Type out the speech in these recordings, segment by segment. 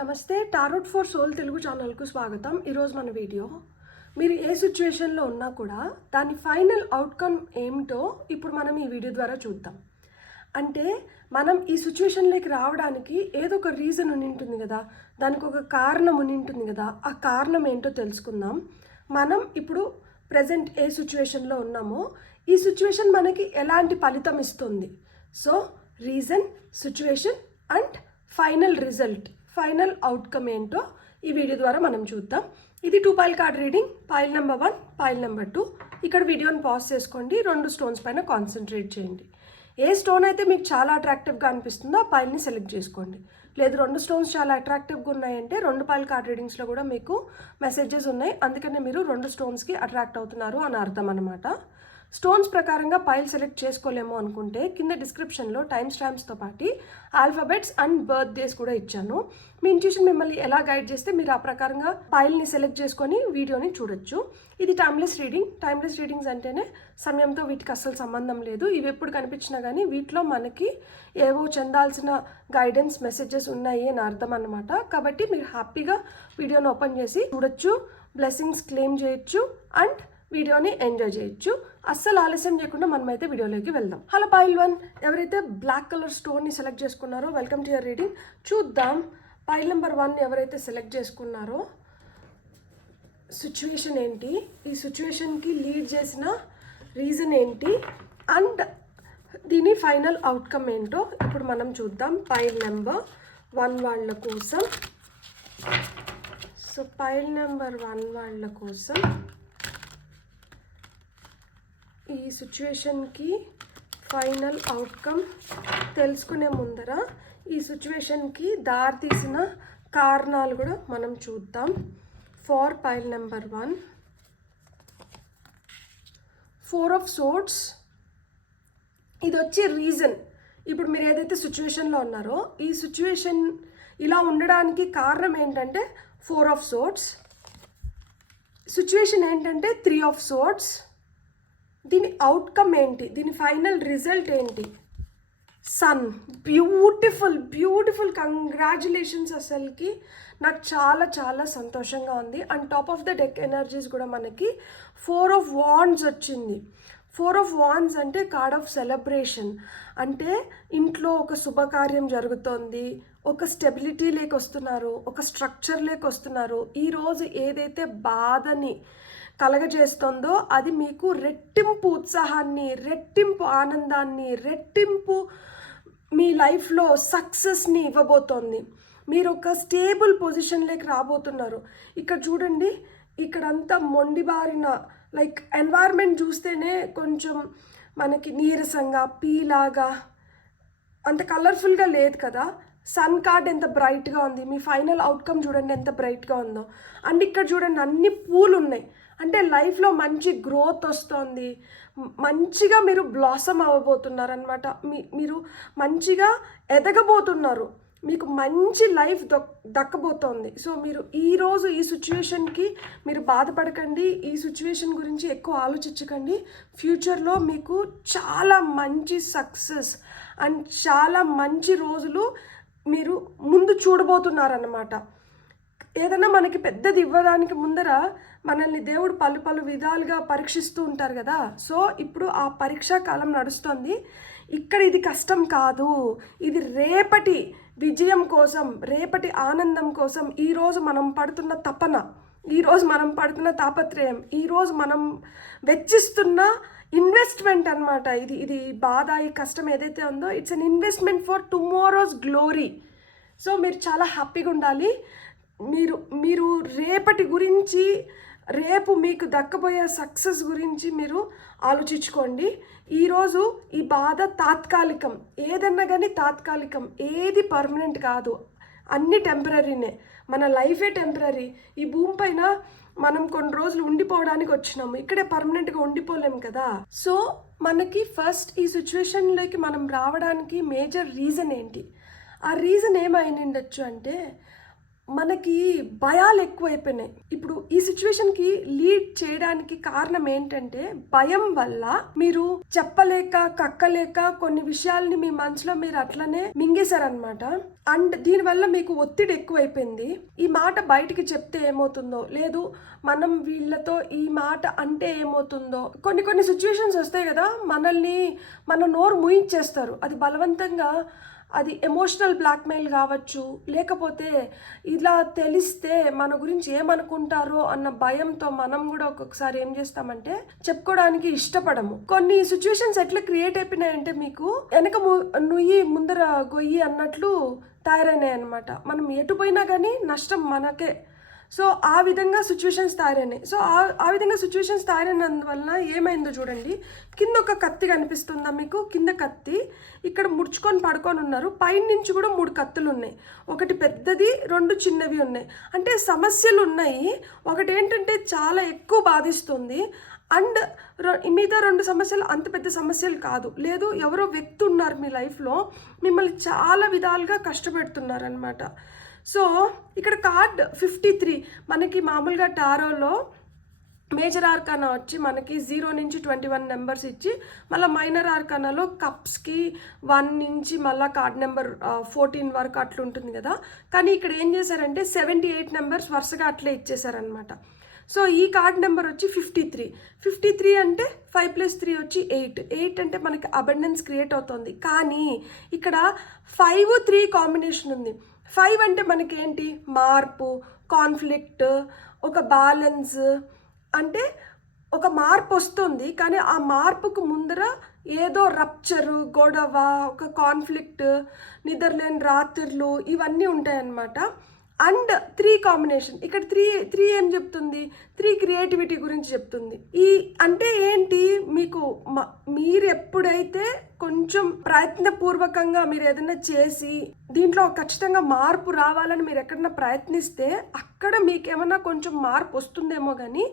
నమస్తే tarot for soul Telugu ఛానల్కు స్వాగతం. ఈరోజు మన వీడియో మీరు ఏ సిచ్యువేషన్లో ఉన్నా కూడా దాని ఫైనల్ అవుట్కమ్ ఏమిటో ఇప్పుడు మనం ఈ వీడియో ద్వారా చూద్దాం. అంటే మనం ఈ సిచ్యువేషన్లోకి రావడానికి ఏదో ఒక రీజన్ ఉంటుంది కదా, దానికి ఒక కారణం ఉంటుంది కదా, ఆ కారణం ఏంటో తెలుసుకుందాం. మనం ఇప్పుడు ప్రజెంట్ ఏ సిచ్యువేషన్లో ఉన్నామో ఈ సిచ్యువేషన్ మనకి ఎలాంటి ఫలితం ఇస్తుంది. So reason, situation and final result, final outcome ఏంటో ఈ వీడియో ద్వారా మనం చూద్దాం. ఇది 2 pile card reading. Pile number 1, pile number 2. ఇక్కడ వీడియోని పాజ్ చేసుకోండి, 2 స్టోన్స్ పైన కాన్సన్ట్రేట్ చేయండి. ఏ స్టోన్ అయితే మీకు చాలా అట్రాక్టివ్గా అనిపిస్తుందో ఆ పైల్ని సెలెక్ట్ చేసుకోండి. లేదు 2 స్టోన్స్ చాలా అట్రాక్టివ్గా ఉన్నాయంటే 2 పైల్ కార్డ్ రీడింగ్స్లో కూడా మీకు మెసేజెస్ ఉన్నాయి, అందుకనే మీరు 2 స్టోన్స్కి అట్రాక్ట్ అవుతున్నారు అని అర్థం అనమాట. స్టోన్స్ ప్రకారంగా పైల్ సెలెక్ట్ చేసుకోలేము అనుకుంటే కింద డిస్క్రిప్షన్లో టైం స్టాంప్స్తో పాటు ఆల్ఫాబెట్స్ అండ్ బర్త్డేస్ కూడా ఇచ్చాను. మీ ఇంట్యూషన్ మిమ్మల్ని ఎలా గైడ్ చేస్తే మీరు ఆ ప్రకారంగా పైల్ని సెలెక్ట్ చేసుకొని వీడియోని చూడొచ్చు. ఇది టైమ్లెస్ రీడింగ్. టైమ్లెస్ రీడింగ్స్ అంటేనే సమయంతో వీటికి అస్సలు సంబంధం లేదు. ఇవి ఎప్పుడు కనిపించినా కానీ వీటిలో మనకి ఏవో చెందాల్సిన గైడెన్స్ మెసేజెస్ ఉన్నాయి అని అర్థం అన్నమాట. కాబట్టి మీరు హ్యాపీగా వీడియోని ఓపెన్ చేసి చూడొచ్చు, బ్లెస్సింగ్స్ క్లెయిమ్ చేయొచ్చు అండ్ వీడియోని ఎంజాయ్ చేయొచ్చు. అస్సలు ఆలస్యం చేయకుండా మనమైతే వీడియోలోకి వెళ్దాం. హలో పైల్ 1, ఎవరైతే బ్లాక్ కలర్ స్టోన్ని సెలెక్ట్ చేసుకున్నారో వెల్కమ్ టు యువర్ రీడింగ్. చూద్దాం పైల్ నెంబర్ 1 ఎవరైతే సెలెక్ట్ చేసుకున్నారో సిచ్యువేషన్ ఏంటి, ఈ సిచ్యువేషన్కి లీడ్ చేసిన రీజన్ ఏంటి అండ్ దీని ఫైనల్ అవుట్కమ్ ఏంటో ఇప్పుడు మనం చూద్దాం. పైల్ నెంబర్ 1 వాళ్ళ కోసం. సో పైల్ నెంబర్ 1 వాళ్ళ కోసం ఈ సిచ్యువేషన్కి ఫైనల్ అవుట్కమ్ తెలుసుకునే ముందర ఈ సిచ్యువేషన్కి దారితీసిన కారణాలు కూడా మనం చూద్దాం. For pile number 1, 4 of swords. ఇది వచ్చి రీజన్. ఇప్పుడు మీరు ఏదైతే సిచ్యువేషన్లో ఉన్నారో ఈ సిచ్యువేషన్ ఇలా ఉండడానికి కారణం ఏంటంటే 4 ఆఫ్ సోర్డ్స్. సిచ్యువేషన్ ఏంటంటే 3 ఆఫ్ సోర్డ్స్. దీని అవుట్కమ్ ఏంటి, దీని ఫైనల్ రిజల్ట్ ఏంటి? సన్. Beautiful beautiful, congratulations. అసలుకి నాకు చాలా చాలా సంతోషంగా ఉంది. And top of the deck energies కూడా మనకి 4 ఆఫ్ వాండ్స్ వచ్చింది. 4 ఆఫ్ వాండ్స్ అంటే కార్డ్ ఆఫ్ సెలబ్రేషన్. అంటే ఇంట్లో ఒక శుభకార్యం జరుగుతోంది, ఒక స్టెబిలిటీ లేక వస్తున్నారు, ఒక స్ట్రక్చర్ లేక వస్తున్నారు. ఈరోజు ఏదైతే బాధని కలగజేస్తుందో అది మీకు రెట్టింపు ఉత్సాహాన్ని, రెట్టింపు ఆనందాన్ని, రెట్టింపు మీ లైఫ్లో సక్సెస్ని ఇవ్వబోతోంది. మీరు ఒక స్టేబుల్ పొజిషన్లోకి రాబోతున్నారు. ఇక్కడ చూడండి, ఇక్కడంతా మొండిబారిన లైక్ ఎన్వైర్న్మెంట్ చూస్తేనే కొంచెం మనకి నీరసంగా, పీలాగా, అంత కలర్ఫుల్గా లేదు కదా. సన్ కార్డ్ ఎంత బ్రైట్గా ఉంది, మీ ఫైనల్ అవుట్కమ్ చూడండి ఎంత బ్రైట్గా ఉందో. అండ్ ఇక్కడ చూడండి అన్ని పూలు ఉన్నాయి, అంటే లైఫ్లో మంచి గ్రోత్ వస్తుంది, మంచిగా మీరు బ్లాసమ్ అవ్వబోతున్నారు అనమాట. మీరు మంచిగా ఎదగబోతున్నారు, మీకు మంచి లైఫ్ దక్కబోతోంది. సో మీరు ఈరోజు ఈ సిచ్యువేషన్కి మీరు బాధపడకండి, ఈ సిచ్యువేషన్ గురించి ఎక్కువ ఆలోచించకండి. ఫ్యూచర్లో మీకు చాలా మంచి సక్సెస్ అండ్ చాలా మంచి రోజులు మీరు ముందు చూడబోతున్నారన్నమాట. ఏదైనా మనకి పెద్దది ఇవ్వడానికి ముందర మనల్ని దేవుడు పలు విధాలుగా పరీక్షిస్తూ ఉంటారు కదా. సో ఇప్పుడు ఆ పరీక్షా కాలం నడుస్తుంది. ఇక్కడ ఇది కష్టం కాదు, ఇది రేపటి విజయం కోసం, రేపటి ఆనందం కోసం ఈరోజు మనం పడుతున్న తపన, ఈరోజు మనం పడుతున్న తాపత్రయం, ఈరోజు మనం వెచ్చిస్తున్న ఇన్వెస్ట్మెంట్ అనమాట. ఇది బాధ, ఈ కష్టం ఏదైతే ఉందో it's an investment for tomorrow's glory. So మీరు చాలా హ్యాపీగా ఉండాలి. మీరు రేపటి గురించి, రేపు మీకు దక్కబోయే సక్సెస్ గురించి మీరు ఆలోచించుకోండి. ఈరోజు ఈ బాధ తాత్కాలికం, ఏదన్నా కానీ తాత్కాలికం, ఏది పర్మనెంట్ కాదు, అన్నీ టెంపరీనే. మన లైఫే టెంపరీ. ఈ భూమి పైన మనం కొన్ని రోజులు ఉండిపోవడానికి వచ్చినాము, ఇక్కడే పర్మనెంట్గా ఉండిపోలేము కదా. సో మనకి ఫస్ట్ ఈ సిచ్యువేషన్లోకి మనం రావడానికి మేజర్ రీజన్ ఏంటి, ఆ రీజన్ ఏమైండొచ్చు అంటే మనకి భయాలు ఎక్కువైపోయినాయి. ఇప్పుడు ఈ సిచ్యువేషన్కి లీడ్ చేయడానికి కారణం ఏంటంటే భయం వల్ల మీరు చెప్పలేక కక్కలేక కొన్ని విషయాల్ని మీ మనసులో మీరు అట్లనే మింగేశారనమాట. అండ్ దీనివల్ల మీకు ఒత్తిడి ఎక్కువైపోయింది. ఈ మాట బయటికి చెప్తే ఏమవుతుందో, లేదు మనం వీళ్ళతో ఈ మాట అంటే ఏమవుతుందో, కొన్ని సిచ్యువేషన్స్ వస్తాయి కదా, మన నోరు ముయించేస్తారు. అది బలవంతంగా, అది ఎమోషనల్ బ్లాక్మెయిల్ కావచ్చు, లేకపోతే ఇలా తెలిస్తే మన గురించి ఏమనుకుంటారో అన్న భయంతో మనం కూడా ఒక్కొక్కసారి ఏం చేస్తామంటే చెప్పుకోవడానికి ఇష్టపడము. కొన్ని సిచ్యువేషన్స్ ఎట్లా క్రియేట్ అయిపోయినాయంటే మీకు వెనక నుయ్యి ముందర గొయ్యి అన్నట్లు తయారైనాయి అనమాట. మనం ఎటు పోయినా కానీ నష్టం మనకే. సో ఆ విధంగా సిచ్యువేషన్స్ తయారైనాయి. సో ఆ విధంగా సిచ్యువేషన్స్ తయారైనందువల్ల ఏమైందో చూడండి. కింద ఒక కత్తి కనిపిస్తుందా మీకు? కింద కత్తి ఇక్కడ ముడుచుకొని పడుకొని ఉన్నారు. పైన నుంచి కూడా 3 కత్తులు ఉన్నాయి. ఒకటి పెద్దది, 2 చిన్నవి ఉన్నాయి. అంటే సమస్యలు ఉన్నాయి. ఒకటి ఏంటంటే చాలా ఎక్కువ బాధిస్తుంది, అండ్ మిగతా 2 సమస్యలు అంత పెద్ద సమస్యలు కాదు. లేదు, ఎవరో వ్యక్తి ఉన్నారు మీ లైఫ్లో మిమ్మల్ని చాలా విధాలుగా కష్టపెడుతున్నారు అనమాట. సో ఇక్కడ కార్డ్ 53 మనకి మామూలుగా టారోలో మేజర్ ఆర్కానా వచ్చి మనకి 0 నుంచి 21 నెంబర్స్ ఇచ్చి, మళ్ళీ మైనర్ ఆర్కానాలో కప్స్కి 1 నుంచి మళ్ళీ కార్డ్ నెంబర్ 14 వరకు అట్లా ఉంటుంది కదా. కానీ ఇక్కడ ఏం చేశారంటే 78 నెంబర్స్ వరుసగా అట్లే ఇచ్చేసారనమాట. సో ఈ కార్డ్ నెంబర్ వచ్చి 53 అంటే 5 + 3 వచ్చి 8 అంటే మనకి అబండెన్స్ క్రియేట్ అవుతుంది. కానీ ఇక్కడ 5, 3 కాంబినేషన్ ఉంది. 5 అంటే మనకి ఏంటి? మార్పు, కాన్ఫ్లిక్ట్, ఒక బ్యాలెన్స్. అంటే ఒక మార్పు వస్తుంది, కానీ ఆ మార్పుకు ముందర ఏదో రప్చరు, గొడవ, ఒక కాన్ఫ్లిక్ట్, నిద్రలేని రాత్రులు, ఇవన్నీ ఉంటాయన్నమాట. And 3 combination. ఇక్కడ 3 ఏం చెప్తుంది? 3 క్రియేటివిటీ గురించి చెప్తుంది. ఈ అంటే ఏంటి, మీకు మీరు ఎప్పుడైతే కొంచెం ప్రయత్నపూర్వకంగా మీరు ఏదైనా చేసి దీంట్లో ఖచ్చితంగా మార్పు రావాలని మీరు ఎక్కడన్నా ప్రయత్నిస్తే అక్కడ మీకేమన్నా కొంచెం మార్పు వస్తుందేమో, కానీ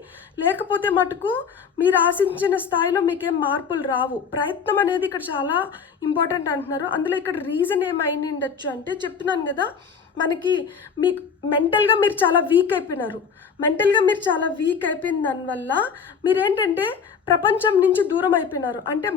లేకపోతే మటుకు మీరు ఆశించిన స్థాయిలో మీకేం మార్పులు రావు. ప్రయత్నం అనేది ఇక్కడ చాలా ఇంపార్టెంట్ అంటున్నారు. అందులో ఇక్కడ రీజన్ ఏమైంది ఉండొచ్చు అంటే, చెప్తున్నాను కదా, మనకి మీకు మెంటల్గా మీరు చాలా వీక్ అయిపోయినారు. మెంటల్గా మీరు చాలా వీక్ అయిపోయిన దానివల్ల మీరేంటంటే ప్రపంచం నుంచి దూరం అయిపోయినారు. అంటే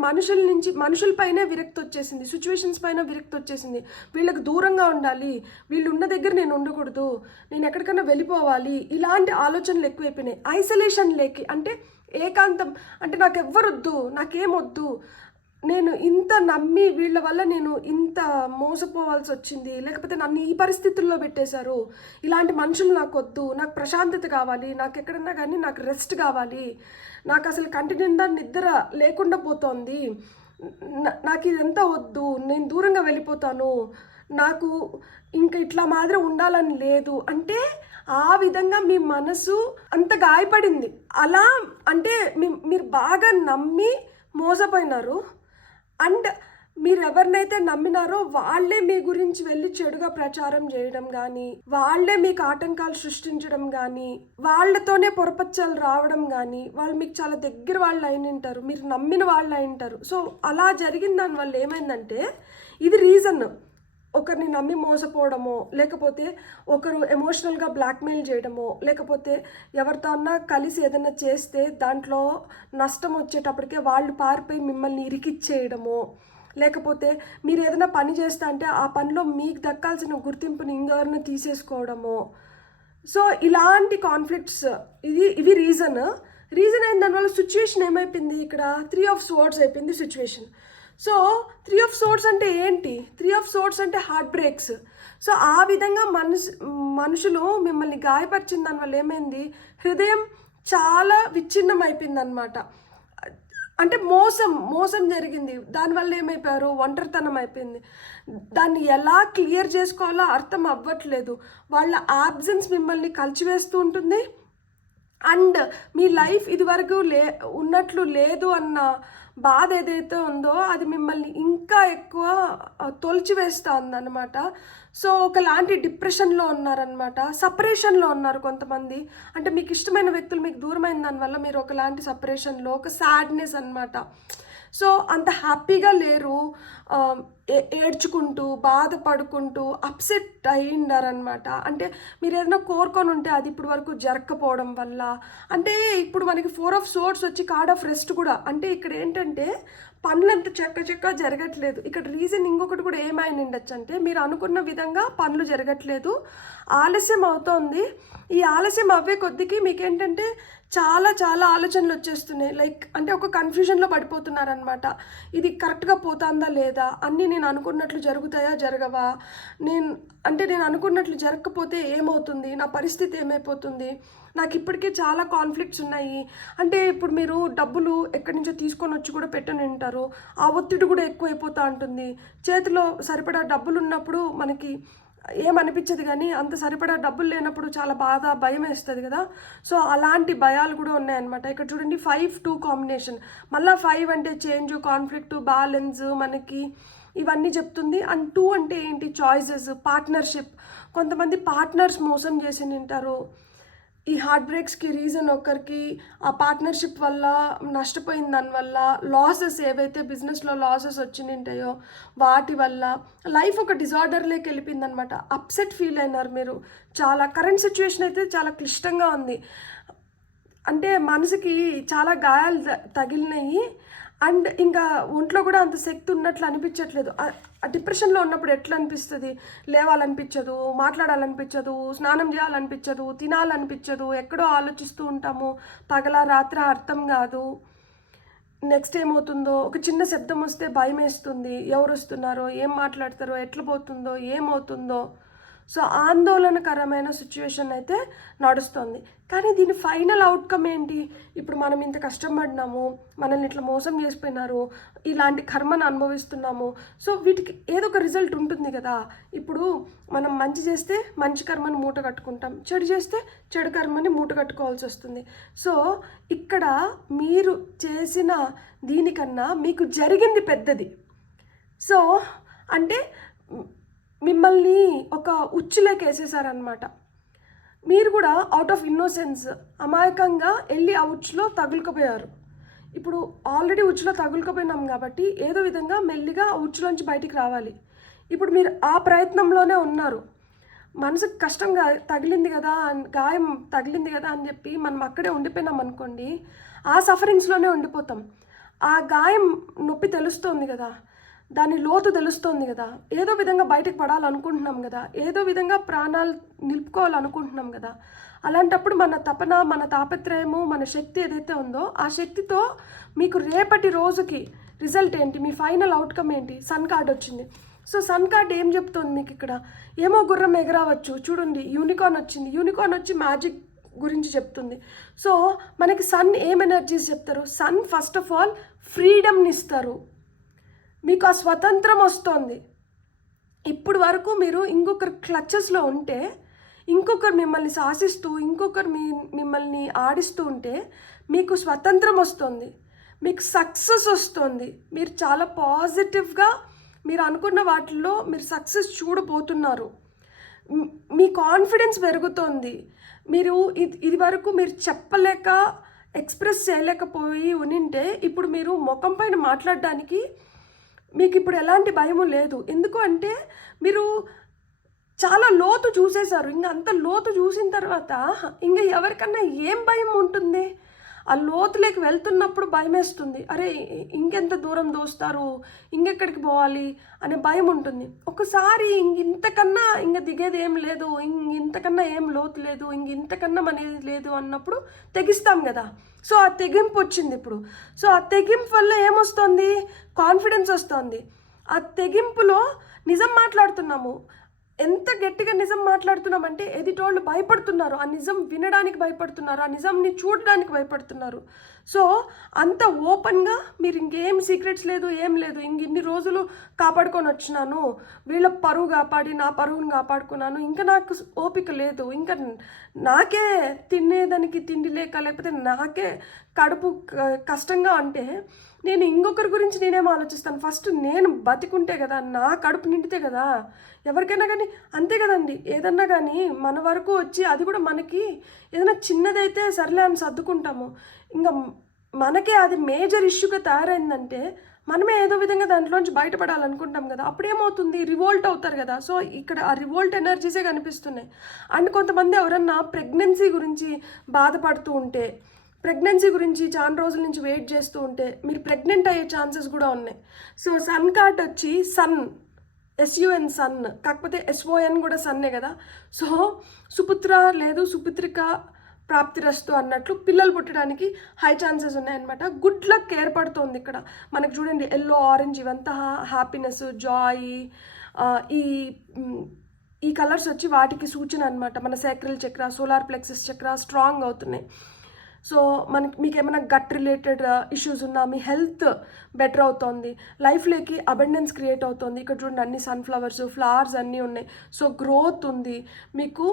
మనుషులపైనే విరక్తి వచ్చేసింది, సిచ్యువేషన్స్ పైన విరక్తి వచ్చేసింది. వీళ్ళకి దూరంగా ఉండాలి, వీళ్ళు ఉన్న దగ్గర నేను ఉండకూడదు, నేను ఎక్కడికైనా వెళ్ళిపోవాలి, ఇలాంటి ఆలోచనలు ఎక్కువైపోయినాయి. ఐసోలేషన్ లేకి, అంటే ఏకాంతం, అంటే నాకు ఎవ్వరొద్దు, నాకేమొద్దు, నేను ఇంత నమ్మి వీళ్ళ వల్ల నేను ఇంత మోసపోవాల్సి వచ్చింది, లేకపోతే నన్ను ఈ పరిస్థితుల్లో పెట్టేశారు, ఇలాంటి మనుషులు నాకు వద్దు, నాకు ప్రశాంతత కావాలి, నాకు ఎక్కడన్నా కానీ నాకు రెస్ట్ కావాలి, నాకు అసలు కంటి నిండా నిద్ర లేకుండా పోతోంది, నాకు ఇదంతా వద్దు, నేను దూరంగా వెళ్ళిపోతాను, నాకు ఇంకా ఇట్లా మాదిరి ఉండాలని లేదు. అంటే ఆ విధంగా మీ మనసు అంత గాయపడింది. అలా అంటే మీరు బాగా నమ్మి మోసపోయినారు. అండ్ మీరు ఎవరినైతే నమ్మినారో వాళ్ళే మీ గురించి వెళ్ళి చెడుగా ప్రచారం చేయడం కానీ, వాళ్ళే మీకు ఆటంకాలు సృష్టించడం కానీ, వాళ్ళతోనే పొరపచ్చాలు రావడం కానీ, వాళ్ళు మీకు చాలా దగ్గర వాళ్ళు అయినంటారు, మీరు నమ్మిన వాళ్ళు అయినంటారు. సో అలా జరిగిన దానివల్ల ఏమైందంటే, ఇది రీజన్. ఒకరిని నమ్మి మోసపోవడమో, లేకపోతే ఒకరు ఎమోషనల్గా బ్లాక్మెయిల్ చేయడమో, లేకపోతే ఎవరితో అన్నా కలిసి ఏదైనా చేస్తే దాంట్లో నష్టం వచ్చేటప్పటికే వాళ్ళు పారిపోయి మిమ్మల్ని ఇరికిచ్చేయడమో, లేకపోతే మీరు ఏదైనా పని చేస్తా అంటే ఆ పనిలో మీకు దక్కాల్సిన గుర్తింపుని ఇంకెవరిని తీసేసుకోవడమో. సో ఇలాంటి కాన్ఫ్లిక్ట్స్ ఇవి రీజన్ అయిన దానివల్ల సిచ్యువేషన్ ఏమైపోయింది, ఇక్కడ 3 of Swords అయిపోయింది సిచ్యువేషన్. సో 3 of Swords అంటే ఏంటి? 3 of Swords అంటే హార్ట్ బ్రేక్స్. సో ఆ విధంగా మనుషులు మిమ్మల్ని గాయపరిచిన దానివల్ల ఏమైంది, హృదయం చాలా విచ్ఛిన్నం అయిపోయింది అనమాట. అంటే మోసం జరిగింది. దానివల్ల ఏమైపోయారు, ఒంటరితనం అయిపోయింది. దాన్ని ఎలా క్లియర్ చేసుకోవాలో అర్థం అవ్వట్లేదు. వాళ్ళ యాబ్సెన్స్ మిమ్మల్ని కలిచివేస్తూ ఉంటుంది. అండ్ మీ లైఫ్ ఇదివరకు ఉన్నట్లు లేదు అన్న బాధ ఏదైతే ఉందో అది మిమ్మల్ని ఇంకా ఎక్కువ తొలిచివేస్తూ ఉందన్నమాట. సో ఒకలాంటి డిప్రెషన్లో ఉన్నారనమాట, సపరేషన్లో ఉన్నారు కొంతమంది. అంటే మీకు ఇష్టమైన వ్యక్తులు మీకు దూరమైన దానివల్ల మీరు ఒకలాంటి సపరేషన్లో, ఒక సాడ్నెస్ అనమాట. సో అంత హ్యాపీగా లేరు, ఏడ్చుకుంటూ బాధపడుకుంటూ అప్సెట్ అయ్యిండారనమాట. అంటే మీరు ఏదైనా కోరుకొని ఉంటే అది ఇప్పుడు వరకు జరగకపోవడం వల్ల, అంటే ఇప్పుడు మనకి 4 ఆఫ్ సోర్డ్స్ వచ్చి కార్డ్ ఆఫ్ రెస్ట్ కూడా. అంటే ఇక్కడ ఏంటంటే పనులంత చక్క జరగట్లేదు. ఇక్కడ రీజన్ ఇంకొకటి కూడా ఏమైనా ఉండొచ్చు అంటే మీరు అనుకున్న విధంగా పనులు జరగట్లేదు, ఆలస్యం అవుతోంది. ఈ ఆలస్యం అవ్వే కొద్దికి మీకేంటంటే చాలా ఆలోచనలు వచ్చేస్తున్నాయి. లైక్ అంటే ఒక కన్ఫ్యూజన్లో పడిపోతున్నారనమాట. ఇది కరెక్ట్గా పోతుందా లేదా, అన్నీ నేను అనుకున్నట్లు జరుగుతాయా జరగవా, నేను అనుకున్నట్లు జరగకపోతే ఏమవుతుంది, నా పరిస్థితి ఏమైపోతుంది, నాకు ఇప్పటికే చాలా కాన్ఫ్లిక్ట్స్ ఉన్నాయి. అంటే ఇప్పుడు మీరు డబ్బులు ఎక్కడి నుంచో తీసుకొని వచ్చి కూడా పెట్టని ఉంటారు, ఆ ఒత్తిడి కూడా ఎక్కువైపోతూ ఉంటుంది. చేతిలో సరిపడా డబ్బులు ఉన్నప్పుడు మనకి ఏమనిపించదు, కానీ అంత సరిపడా డబ్బులు లేనప్పుడు చాలా బాధ భయం వేస్తుంది కదా. సో అలాంటి భయాలు కూడా ఉన్నాయన్నమాట. ఇక్కడ చూడండి 5-2 కాంబినేషన్. మళ్ళీ 5 అంటే చేంజ్, కాన్ఫ్లిక్ట్, బ్యాలెన్స్ మనకి ఇవన్నీ చెప్తుంది. అండ్ 2 అంటే ఏంటి, చాయిసెస్, పార్ట్నర్షిప్. కొంతమంది పార్ట్నర్స్ మోసం చేసి ఉంటారు. ఈ హార్ట్ బ్రేక్స్కి రీజన్ ఒకరికి ఆ పార్ట్నర్షిప్ వల్ల నష్టపోయిన దానివల్ల, లాసెస్ ఏవైతే బిజినెస్లో లాసెస్ వచ్చింటాయో వాటి వల్ల లైఫ్ ఒక డిజార్డర్లోకి వెళ్ళిపోయిందనమాట. అప్సెట్ ఫీల్ అయినారు మీరు. చాలా కరెంట్ సిచ్యువేషన్ అయితే చాలా క్లిష్టంగా ఉంది. అంటే మనసుకి చాలా గాయాలు తగిలినాయి. అండ్ ఇంకా ఒంట్లో కూడా అంత శక్తి ఉన్నట్లు అనిపించట్లేదు. ఆ డిప్రెషన్లో ఉన్నప్పుడు ఎట్లా అనిపిస్తుంది, లేవాలనిపించదు, మాట్లాడాలనిపించదు, స్నానం చేయాలనిపించదు, తినాలనిపించదు, ఎక్కడో ఆలోచిస్తూ ఉంటాము, పగల రాత్రి అర్థం కాదు. నెక్స్ట్ ఏమవుతుందో, ఒక చిన్న శబ్దం వస్తే భయం వేస్తుంది, ఎవరు వస్తున్నారో, ఏం మాట్లాడతారో, ఎట్లా పోతుందో, ఏమవుతుందో. సో ఆందోళనకరమైన సిచ్యువేషన్ అయితే నడుస్తుంది. కానీ దీని ఫైనల్ అవుట్కమ్ ఏంటి, ఇప్పుడు మనం ఇంత కష్టపడినాము, మనల్ని ఇట్లా మోసం చేసిపోయినారు, ఇలాంటి కర్మను అనుభవిస్తున్నాము. సో వీటికి ఏదో ఒక రిజల్ట్ ఉంటుంది కదా. ఇప్పుడు మనం మంచి చేస్తే మంచి కర్మని మూట కట్టుకుంటాం, చెడు చేస్తే చెడు కర్మని మూట కట్టుకోవాల్సి వస్తుంది. సో ఇక్కడ మీరు చేసిన దీనికన్నా మీకు జరిగింది పెద్దది. సో అంటే మిమ్మల్ని ఒక ఉచ్చులోకి వేసేసారనమాట. మీరు కూడా అవుట్ ఆఫ్ ఇన్నోసెన్స్ అమాయకంగా వెళ్ళి ఆ ఉచ్చులో తగులుకుపోయారు. ఇప్పుడు ఆల్రెడీ ఉచ్చులో తగులుకుపోయినాం కాబట్టి ఏదో విధంగా మెల్లిగా ఆ ఉచ్చులోంచి బయటికి రావాలి. ఇప్పుడు మీరు ఆ ప్రయత్నంలోనే ఉన్నారు. మనసుకు కష్టంగా తగిలింది కదా, గాయం తగిలింది కదా అని చెప్పి మనం అక్కడే ఉండిపోయినాం అనుకోండి, ఆ సఫరింగ్స్లోనే ఉండిపోతాం. ఆ గాయం నొప్పి తెలుస్తోంది కదా, దాని లోతు తెలుస్తోంది కదా, ఏదో విధంగా బయటకు పడాలనుకుంటున్నాం కదా, ఏదో విధంగా ప్రాణాలు నిలుపుకోవాలనుకుంటున్నాం కదా. అలాంటప్పుడు మన తపన, మన తాపత్రయము, మన శక్తి ఏదైతే ఉందో ఆ శక్తితో మీకు రేపటి రోజుకి రిజల్ట్ ఏంటి, మీ ఫైనల్ అవుట్కమ్ ఏంటి, సన్ కార్డ్ వచ్చింది. సో సన్ కార్డ్ ఏం చెప్తుంది మీకు ఇక్కడ, ఏమో గుర్రం ఎగరవచ్చు, చూడండి యూనికార్న్ వచ్చింది. యూనికార్న్ వచ్చి మ్యాజిక్ గురించి చెప్తుంది. సో మనకి సన్ ఏం ఎనర్జీస్ చెప్తారు, సన్ ఫస్ట్ ఆఫ్ ఆల్ ఫ్రీడమ్ని ఇస్తారు. మీకు ఆ స్వతంత్రం వస్తుంది. ఇప్పుడు వరకు మీరు ఇంకొకరు క్లచెస్లో ఉంటే, ఇంకొకరు మిమ్మల్ని శాసిస్తూ, ఇంకొకరు మిమ్మల్ని ఆడిస్తూ ఉంటే మీకు స్వతంత్రం వస్తుంది, మీకు సక్సెస్ వస్తుంది. మీరు చాలా పాజిటివ్గా మీరు అనుకున్న వాటిల్లో మీరు సక్సెస్ చూడబోతున్నారు. మీ కాన్ఫిడెన్స్ పెరుగుతుంది. మీరు ఇది వరకు మీరు చెప్పలేక ఎక్స్ప్రెస్ చేయలేకపోయి ఉనింటే ఇప్పుడు మీరు ముఖం పైన మాట్లాడడానికి మీకు ఇప్పుడు ఎలాంటి భయము లేదు. ఎందుకు అంటే మీరు చాలా లోతు చూసేశారు. ఇంకా అంత లోతు చూసిన తర్వాత ఇంకా ఎవరికన్నా ఏం భయం ఉంటుంది, ఆ లోతులోకి వెళ్తున్నప్పుడు భయం వేస్తుంది. అరే ఇంకెంత దూరం దోస్తారు, ఇంకెక్కడికి పోవాలి అనే భయం ఉంటుంది. ఒకసారి ఇంతకన్నా ఇంకా దిగేది ఏం లేదు, ఇంతకన్నా ఏం లోతు లేదు, ఇంతకన్నా అనేది లేదు అన్నప్పుడు తెగిస్తాం కదా. సో ఆ తెగింపు వచ్చింది ఇప్పుడు. సో ఆ తెగింపు వల్ల ఏమొస్తుంది, కాన్ఫిడెన్స్ వస్తుంది. ఆ తెగింపులో నిజం మాట్లాడుతున్నాము. ఎంత గట్టిగా నిజం మాట్లాడుతున్నామంటే ఎదుటోళ్ళు భయపడుతున్నారు, ఆ నిజం వినడానికి భయపడుతున్నారు, ఆ నిజంని చూడడానికి భయపడుతున్నారు. సో అంత ఓపెన్గా మీరు ఇంకేం సీక్రెట్స్ లేదు, ఏం లేదు, ఇన్ని రోజులు కాపాడుకొని వచ్చినాను, వీళ్ళ పరువు కాపాడి నా పరువుని కాపాడుకున్నాను, ఇంకా నాకు ఓపిక లేదు, ఇంకా నాకే తినేదానికి తిండి లేక, లేకపోతే నాకే కడుపు కష్టంగా అంటే నేను ఇంకొకరి గురించి నేనేం ఆలోచిస్తాను, ఫస్ట్ నేను బతికుంటే కదా, నా కడుపు నిండితే కదా ఎవరికైనా కానీ. అంతే కదండి, ఏదన్నా కానీ మన వరకు వచ్చి అది కూడా మనకి ఏదైనా చిన్నదైతే సర్లే అని సర్దుకుంటాము. ఇంకా మనకే అది మేజర్ ఇష్యూగా తయారైందంటే మనమే ఏదో విధంగా దాంట్లోంచి బయటపడాలనుకుంటాం కదా, అప్పుడేమవుతుంది, రివోల్ట్ అవుతారు కదా. సో ఇక్కడ ఆ రివోల్ట్ ఎనర్జీసే కనిపిస్తున్నాయి. అండ్ కొంతమంది ఎవరన్నా ప్రెగ్నెన్సీ గురించి బాధపడుతూ ఉంటే, ప్రెగ్నెన్సీ గురించి చాలా రోజుల నుంచి వెయిట్ చేస్తూ ఉంటే మీరు ప్రెగ్నెంట్ అయ్యే ఛాన్సెస్ కూడా ఉన్నాయి. సో సన్ కార్డ్ వచ్చి సన్, SUN సన్, కాకపోతే SON కూడా సన్నే కదా. సో సుపుత్ర లేదు సుపుత్రిక ప్రాప్తిరస్తు అన్నట్లు పిల్లలు పుట్టడానికి హై ఛాన్సెస్ ఉన్నాయన్నమాట. గుడ్ లక్ ఏర్పడుతోంది ఇక్కడ మనకు. చూడండి ఎల్లో ఆరెంజ్ ఇవంతా హ్యాపీనెస్, జాయ్, ఈ ఈ కలర్స్ వచ్చి వాటికి సూచన అనమాట. మన సేక్రల్ చక్ర, సోలార్ ప్లెక్సస్ చక్ర స్ట్రాంగ్ అవుతున్నాయి. సో మీకు ఏమైనా గట్ రిలేటెడ్ ఇష్యూస్ ఉన్నా మీ హెల్త్ బెటర్ అవుతుంది, లైఫ్లోకి అబండెన్స్ క్రియేట్ అవుతుంది. ఇక్కడ చూడండి అన్ని సన్ఫ్లవర్స్, ఫ్లవర్స్ అన్నీ ఉన్నాయి. సో గ్రోత్ ఉంది మీకు.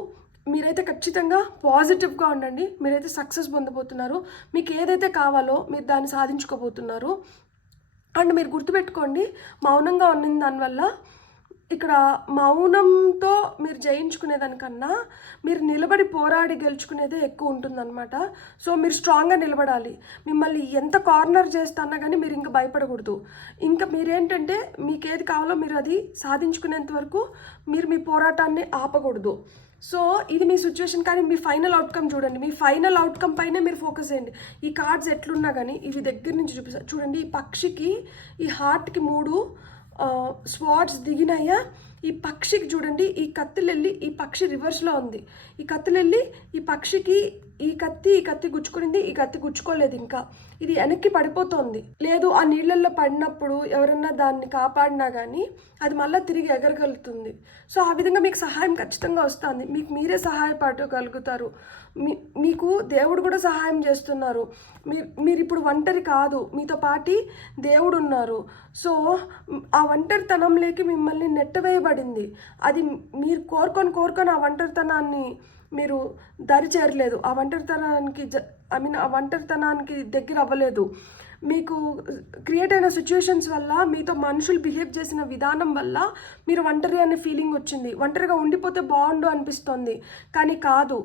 మీరైతే ఖచ్చితంగా పాజిటివ్గా ఉండండి. మీరైతే సక్సెస్ పొందబోతున్నారు. మీకు ఏదైతే కావాలో మీరు దాన్ని సాధించుకోబోతున్నారు. అండ్ మీరు గుర్తుపెట్టుకోండి, మౌనంగా ఉన్న దానివల్ల ఇక్కడ మౌనంతో మీరు జయించుకునేదానికన్నా మీరు నిలబడి పోరాడి గెలుచుకునేదే ఎక్కువ ఉంటుందన్నమాట. సో మీరు స్ట్రాంగ్గా నిలబడాలి. మిమ్మల్ని ఎంత కార్నర్ చేస్తున్నా కానీ మీరు ఇంకా భయపడకూడదు. ఇంకా మీరేంటంటే మీకు ఏది కావాలో మీరు అది సాధించుకునేంత వరకు మీరు మీ పోరాటాన్ని ఆపకూడదు. సో ఇది మీ సిచ్యువేషన్. కానీ మీ ఫైనల్ అవుట్కమ్ చూడండి. మీ ఫైనల్ అవుట్కమ్ పైనే మీరు ఫోకస్ చేయండి. ఈ కార్డ్స్ ఎట్లున్నా కానీ ఇవి దగ్గర నుంచి చూపిస్తారు. చూడండి ఈ పక్షికి, ఈ హార్ట్కి 3 స్వాట్స్ దిగినాయా. ఈ పక్షికి చూడండి, ఈ కత్తులు వెళ్ళి ఈ పక్షి రివర్స్లో ఉంది. ఈ కత్తులు వెళ్ళి ఈ పక్షికి ఈ కత్తి గుచ్చుకునింది, ఈ కత్తి గుచ్చుకోలేదు. ఇంకా ఇది వెనక్కి పడిపోతుంది. లేదు ఆ నీళ్ళల్లో పడినప్పుడు ఎవరన్నా దాన్ని కాపాడినా కానీ అది మళ్ళీ తిరిగి ఎగరగలుగుతుంది. సో ఆ విధంగా మీకు సహాయం ఖచ్చితంగా వస్తుంది. మీకు మీరే సహాయపడగలుగుతారు. మీకు దేవుడు కూడా సహాయం చేస్తున్నారు. మీరు ఇప్పుడు ఒంటరి కాదు, మీతో పాటి దేవుడు ఉన్నారు. సో ఆ ఒంటరితనంలోకి మిమ్మల్ని నెట్టవేయబడింది. అది మీరు కోరుకొని ఆ ఒంటరితనాన్ని మీరు దరి చేరలేదు. ఆ ఒంటరితనానికి దగ్గర అవ్వలేదు. మీకు క్రియేట్ అయిన సిచ్యువేషన్స్ వల్ల, మీతో మనుషులు బిహేవ్ చేసిన విధానం వల్ల మీరు ఒంటరి అనే ఫీలింగ్ వచ్చింది. ఒంటరిగా ఉండిపోతే బాగుండు అనిపిస్తుంది, కానీ కాదు,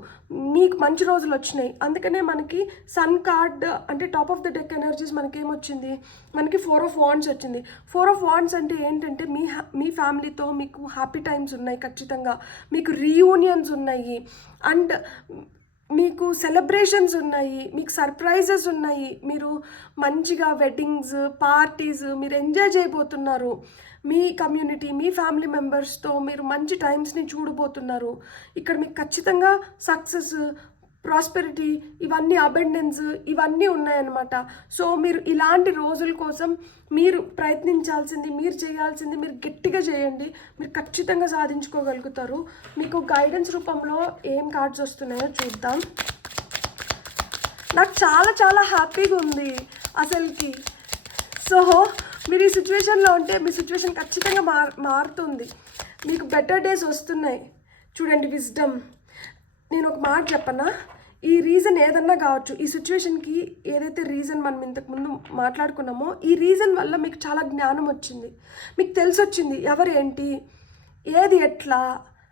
మీకు మంచి రోజులు వచ్చినాయి. అందుకనే మనకి సన్ కార్డ్ అంటే top of the deck energies మనకి ఏమొచ్చింది, మనకి 4 of Wands వచ్చింది. 4 of Wands అంటే ఏంటంటే మీ ఫ్యామిలీతో మీకు హ్యాపీ టైమ్స్ ఉన్నాయి, ఖచ్చితంగా మీకు రీయూనియన్స్ ఉన్నాయి, అండ్ మీకు సెలబ్రేషన్స్ ఉన్నాయి, మీకు సర్ప్రైజెస్ ఉన్నాయి. మీరు మంచిగా వెడ్డింగ్స్, పార్టీస్ మీరు ఎంజాయ్ చేయబోతున్నారు. మీ కమ్యూనిటీ, మీ ఫ్యామిలీ మెంబర్స్తో మీరు మంచి టైమ్స్ని చూడబోతున్నారు. ఇక్కడ మీకు ఖచ్చితంగా సక్సెస్, ప్రాస్పెరిటీ, ఇవన్నీ అబెండెన్స్ ఇవన్నీ ఉన్నాయన్నమాట. సో మీరు ఇలాంటి రోజుల కోసం మీరు ప్రయత్నించాల్సింది, మీరు చేయాల్సింది మీరు గట్టిగా చేయండి. మీరు ఖచ్చితంగా సాధించుకోగలుగుతారు. మీకు గైడెన్స్ రూపంలో ఏం కార్డ్స్ వస్తున్నాయో చూద్దాం. నాకు చాలా చాలా హ్యాపీగా ఉంది అసలుకి. సో మీరు ఈ సిచ్యువేషన్లో ఉంటే మీ సిచ్యువేషన్ ఖచ్చితంగా మారుతుంది. మీకు బెటర్ డేస్ వస్తున్నాయి. చూడండి విజ్డమ్. నేను ఒక మాట చెప్పనా, ఈ రీజన్ ఏదన్నా కావచ్చు, ఈ సిచ్యువేషన్కి ఏదైతే రీజన్ మనం ఇంతకుముందు మాట్లాడుకున్నామో ఈ రీజన్ వల్ల మీకు చాలా జ్ఞానం వచ్చింది. మీకు తెలిసొచ్చింది ఎవరేంటి, ఏది ఎట్లా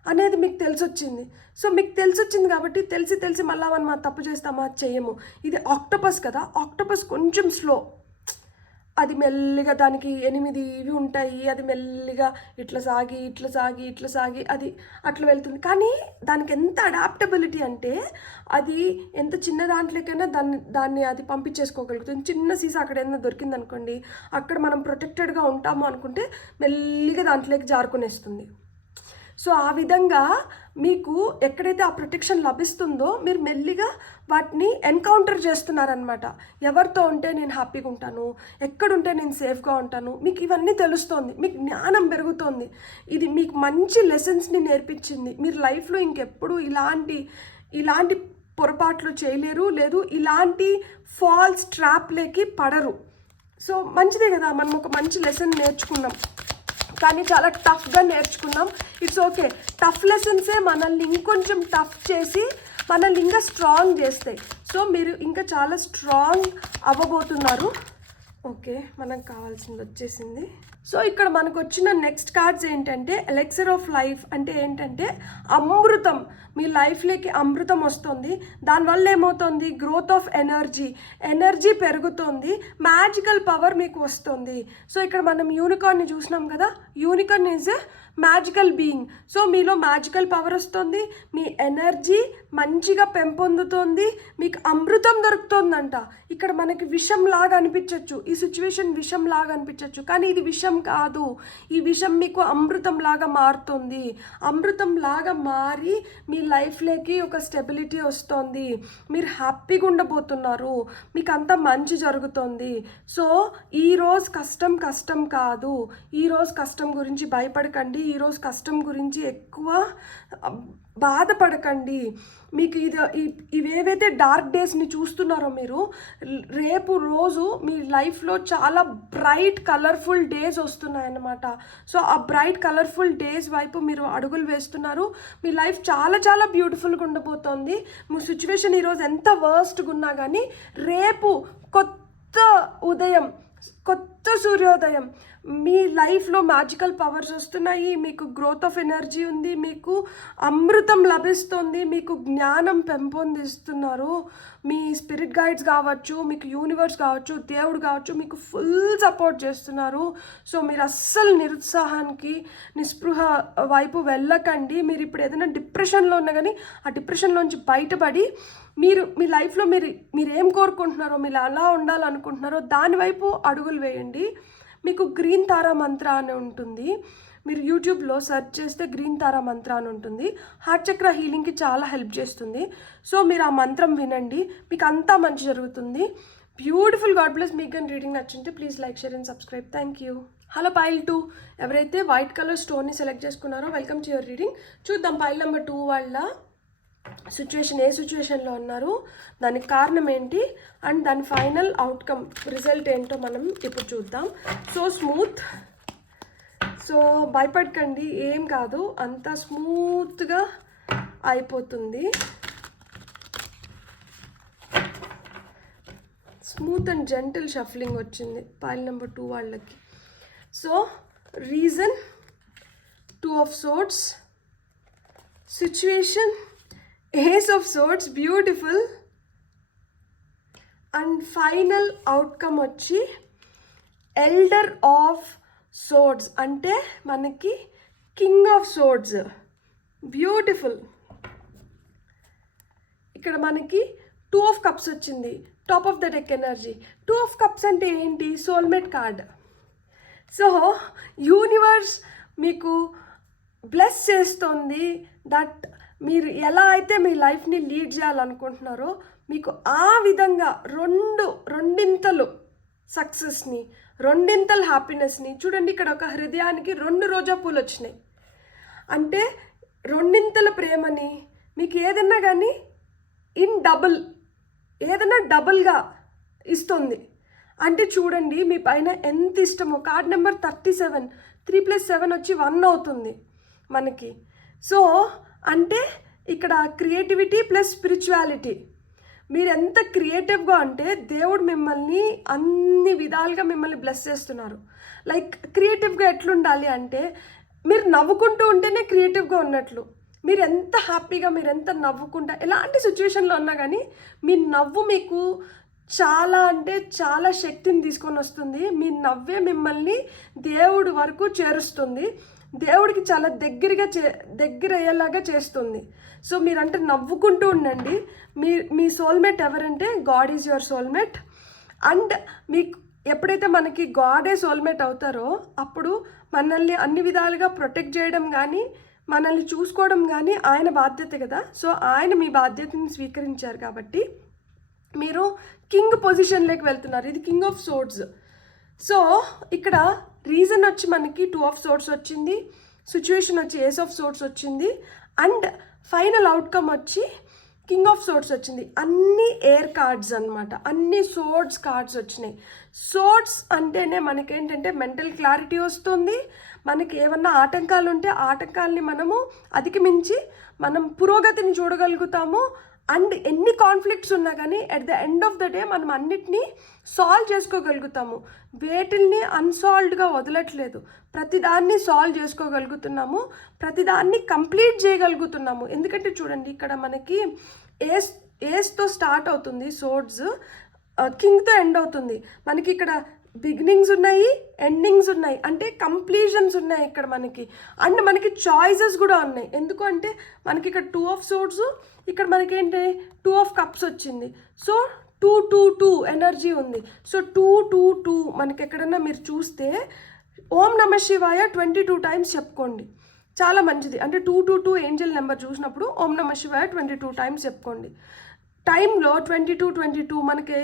అనేది మీకు తెలిసొచ్చింది. సో మీకు తెలిసొచ్చింది కాబట్టి తెలిసి మళ్ళీ మనం తప్పు చేస్తామా, చేయము. ఇది ఆక్టోపస్ కదా, ఆక్టోపస్ కొంచెం స్లో. అది మెల్లిగా దానికి 8 ఇవి ఉంటాయి. అది మెల్లిగా ఇట్లా సాగి అది అట్లా వెళ్తుంది. కానీ దానికి ఎంత అడాప్టబిలిటీ అంటే అది ఎంత చిన్న దాంట్లోకైనా దాన్ని అది పంపించేసుకోగలుగుతుంది. చిన్న సీసా అక్కడ ఏదైనా దొరికింది అనుకోండి, అక్కడ మనం ప్రొటెక్టెడ్గా ఉంటాము అనుకుంటే మెల్లిగా దాంట్లోకి జారుకునేస్తుంది. సో ఆ విధంగా మీకు ఎక్కడైతే ఆ ప్రొటెక్షన్ లభిస్తుందో మీరు మెల్లిగా వాటిని ఎన్కౌంటర్ చేస్తున్నారనమాట. ఎవరితో ఉంటే నేను హ్యాపీగా ఉంటాను, ఎక్కడుంటే నేను సేఫ్గా ఉంటాను, మీకు ఇవన్నీ తెలుస్తోంది. మీకు జ్ఞానం పెరుగుతోంది. ఇది మీకు మంచి లెసన్స్ని నేర్పించింది. మీరు లైఫ్లో ఇంకెప్పుడు ఇలాంటి పొరపాట్లు చేయలేరు, లేదు ఇలాంటి ఫాల్స్ ట్రాప్లేకి పడరు. సో మంచిదే కదా, మనం ఒక మంచి లెసన్ నేర్చుకున్నాం, కానీ చాలా టఫ్గా నేర్చుకున్నాం. It's okay. టఫ్ లెసన్సే మనల్ని ఇంకొంచెం టఫ్ చేసి మనల్ని ఇంకా స్ట్రాంగ్ చేస్తాయి. సో మీరు ఇంకా చాలా స్ట్రాంగ్ అవ్వబోతున్నారు. ఓకే, మనకు కావాల్సింది వచ్చేసింది. సో ఇక్కడ మనకు వచ్చిన నెక్స్ట్ కార్డ్స్ ఏంటంటే ఎలెక్సర్ ఆఫ్ లైఫ్ అంటే ఏంటంటే అమృతం, మీ లైఫ్లోకి అమృతం వస్తుంది. దానివల్ల ఏమవుతుంది, గ్రోత్ ఆఫ్ ఎనర్జీ పెరుగుతుంది, మ్యాజికల్ పవర్ మీకు వస్తుంది. సో ఇక్కడ మనం యూనికార్న్ని చూసినాం కదా, unicorn is a magical being. So మీలో మ్యాజికల్ పవర్ వస్తుంది, మీ ఎనర్జీ మంచిగా పెంపొందుతుంది, మీకు అమృతం దొరుకుతుందంట. ఇక్కడ మనకి విషం లాగా అనిపించవచ్చు, ఈ సిచ్యువేషన్ విషం లాగా అనిపించవచ్చు, కానీ ఇది విషం కాదు. ఈ విషం మీకు అమృతం లాగా మారుతుంది. అమృతం లాగా మారి మీ లైఫ్లోకి ఒక స్టెబిలిటీ వస్తుంది, మీరు హ్యాపీగా ఉండబోతున్నారు, మీకు అంతా మంచి జరుగుతుంది. సో ఈరోజు కష్టం కాదు, ఈరోజు కష్టం గురించి భయపడకండి, ఈరోజు కష్టం గురించి ఎక్కువ బాధపడకండి. మీకు ఇవేవైతే డార్క్ డేస్ని చూస్తున్నారో మీరు, రేపు రోజు మీ లైఫ్లో చాలా బ్రైట్ కలర్ఫుల్ డేస్ వస్తున్నాయన్నమాట. సో ఆ బ్రైట్ కలర్ఫుల్ డేస్ వైపు మీరు అడుగులు వేస్తున్నారు. మీ లైఫ్ చాలా చాలా బ్యూటిఫుల్గా ఉండబోతోంది. మీ సిచ్యువేషన్ ఈరోజు ఎంత వర్స్ట్గా ఉన్నా కానీ రేపు కొత్త ఉదయం, కొత్త సూర్యోదయం, మీ లైఫ్లో మ్యాజికల్ పవర్స్ వస్తున్నాయి, మీకు గ్రోత్ ఆఫ్ ఎనర్జీ ఉంది, మీకు అమృతం లభిస్తుంది, మీకు జ్ఞానం పెంపొందిస్తున్నారు. మీ స్పిరిట్ గైడ్స్ కావచ్చు, మీకు యూనివర్స్ కావచ్చు, దేవుడు కావచ్చు, మీకు ఫుల్ సపోర్ట్ చేస్తున్నారు. సో మీరు అస్సలు నిరుత్సాహానికి, నిస్పృహ వైపు వెళ్ళకండి. మీరు ఇప్పుడు ఏదైనా డిప్రెషన్లో ఉన్నా కానీ ఆ డిప్రెషన్లోంచి బయటపడి మీరు మీ లైఫ్లో మీరు ఏం కోరుకుంటున్నారో, మీరు ఎలా ఉండాలనుకుంటున్నారో దానివైపు అడుగులు వేయండి. మీకు గ్రీన్ తారా మంత్ర అని ఉంటుంది, మీరు యూట్యూబ్లో సెర్చ్ చేస్తే గ్రీన్ తారా మంత్ర అని ఉంటుంది. హార్ట్ చక్ర హీలింగ్కి చాలా హెల్ప్ చేస్తుంది. సో మీరు ఆ మంత్రం వినండి, మీకు అంతా మంచి జరుగుతుంది. బ్యూటిఫుల్. God bless. మీకు కానీ రీడింగ్ నచ్చింటే please like, share and subscribe. Thank you. Hello pile 2, ఎవరైతే వైట్ కలర్ స్టోన్ని సెలెక్ట్ చేసుకున్నారో వెల్కమ్ టు యువర్ రీడింగ్. చూద్దాం పైల్ నెంబర్ 2 వాళ్ళ సిచ్యువేషన్, ఏ సిచ్యువేషన్లో ఉన్నారు, దానికి కారణం ఏంటి, అండ్ దాని ఫైనల్ అవుట్కమ్ రిజల్ట్ ఏంటో మనం ఇప్పుడు చూద్దాం. సో స్మూత్, సో భయపడకండి, ఏం కాదు, అంత స్మూత్గా అయిపోతుంది. స్మూత్ అండ్ జెంటిల్ షఫ్లింగ్ వచ్చింది పైల్ నెంబర్ 2 వాళ్ళకి. So reason 2 of swords, situation Ace of Swords, beautiful, and final outcome వచ్చి Elder of Swords అంటే మనకి King of Swords, బ్యూటిఫుల్. ఇక్కడ మనకి 2 of Cups వచ్చింది, top of the deck energy. 2 of Cups అంటే ఏంటి, సోల్మేట్ కార్డ్. సో యూనివర్స్ మీకు bless చేస్తుంది దట్ మీరు ఎలా అయితే మీ లైఫ్ని లీడ్ చేయాలనుకుంటున్నారో మీకు ఆ విధంగా రెండింతలు సక్సెస్ని, రెండింతలు హ్యాపీనెస్ని చూడండి. ఇక్కడ ఒక హృదయానికి 2 రోజా పూలు వచ్చినాయి అంటే రెండింతల ప్రేమని, మీకు ఏదన్నా కానీ ఏదైనా డబుల్గా ఇస్తుంది. అంటే చూడండి మీ పైన ఎంత ఇష్టమో. కార్డ్ నెంబర్ 37, 3 + 7 వచ్చి 1 అవుతుంది మనకి. సో అంటే ఇక్కడ క్రియేటివిటీ ప్లస్ స్పిరిచువాలిటీ. మీరు ఎంత క్రియేటివ్గా అంటే దేవుడు మిమ్మల్ని అన్ని విధాలుగా మిమ్మల్ని బ్లెస్ చేస్తున్నారు. లైక్ క్రియేటివ్గా ఎట్లుండాలి అంటే మీరు నవ్వుకుంటూ ఉంటేనే క్రియేటివ్గా ఉన్నట్లు. మీరు ఎంత హ్యాపీగా, మీరు ఎంత నవ్వుకుంటా, ఎలాంటి సిచ్యువేషన్లో ఉన్నా కానీ మీ నవ్వు మీకు చాలా అంటే చాలా శక్తిని తీసుకొని వస్తుంది. మీ నవ్వే మిమ్మల్ని దేవుడి వరకు చేరుస్తుంది, దేవుడికి చాలా దగ్గర అయ్యేలాగా చేస్తుంది. సో మీరంటే నవ్వుకుంటూ ఉండండి. మీ సోల్మేట్ ఎవరంటే God is your soulmate. And మీకు ఎప్పుడైతే మనకి గాడే సోల్మేట్ అవుతారో అప్పుడు మనల్ని అన్ని విధాలుగా ప్రొటెక్ట్ చేయడం కానీ, మనల్ని చూసుకోవడం కానీ ఆయన బాధ్యత కదా. సో ఆయన మీ బాధ్యతని స్వీకరించారు కాబట్టి మీరు కింగ్ పొజిషన్లోకి వెళ్తున్నారు. ఇది కింగ్ ఆఫ్ సోర్డ్స్. సో ఇక్కడ రీజన్ వచ్చి మనకి 2 ఆఫ్ సోర్డ్స్ వచ్చింది, సిచ్యువేషన్ వచ్చి ఏస్ ఆఫ్ సోర్డ్స్ వచ్చింది, అండ్ ఫైనల్ అవుట్కమ్ వచ్చి కింగ్ ఆఫ్ సోర్డ్స్ వచ్చింది. అన్ని ఎయిర్ కార్డ్స్ అనమాట, అన్ని సోర్డ్స్ కార్డ్స్ వచ్చినాయి. సోర్డ్స్ అంటేనే మనకేంటంటే మెంటల్ క్లారిటీ వస్తుంది, మనకి ఏమన్నా ఆటంకాలు ఉంటే ఆటంకాలని మనము అధిగమించి మనం పురోగతిని చూడగలుగుతాము. అండ్ ఎన్ని కాన్ఫ్లిక్ట్స్ ఉన్నా కానీ at the end of the day మనం అన్నిటినీ సాల్వ్ చేసుకోగలుగుతాము. వేటిల్ని అన్సాల్వ్డ్గా వదలట్లేదు, ప్రతిదాన్ని సాల్వ్ చేసుకోగలుగుతున్నాము, ప్రతిదాన్ని కంప్లీట్ చేయగలుగుతున్నాము. ఎందుకంటే చూడండి, ఇక్కడ మనకి ఏస్తో స్టార్ట్ అవుతుంది సోర్డ్స్, కింగ్తో ఎండ్ అవుతుంది. మనకి ఇక్కడ బిగినింగ్స్ ఉన్నాయి, ఎండింగ్స్ ఉన్నాయి, అంటే కంప్లీషన్స్ ఉన్నాయి ఇక్కడ మనకి. అండ్ మనకి చాయిసెస్ కూడా ఉన్నాయి. ఎందుకు అంటే మనకి ఇక్కడ 2 ఆఫ్ సోర్డ్స్, ఇక్కడ మనకి ఏంటి 2 ఆఫ్ కప్స్ వచ్చింది. సో 2 ఎనర్జీ ఉంది. సో 2 మనకి ఎక్కడన్నా మీరు చూస్తే ఓం నమ శివాయ 22 టైమ్స్ చెప్పుకోండి, చాలా మంచిది. అంటే 222 ఏంజల్ నెంబర్ చూసినప్పుడు ఓం నమ శివాయ 22 టైమ్స్ చెప్పుకోండి. టైంలో 22 మనకి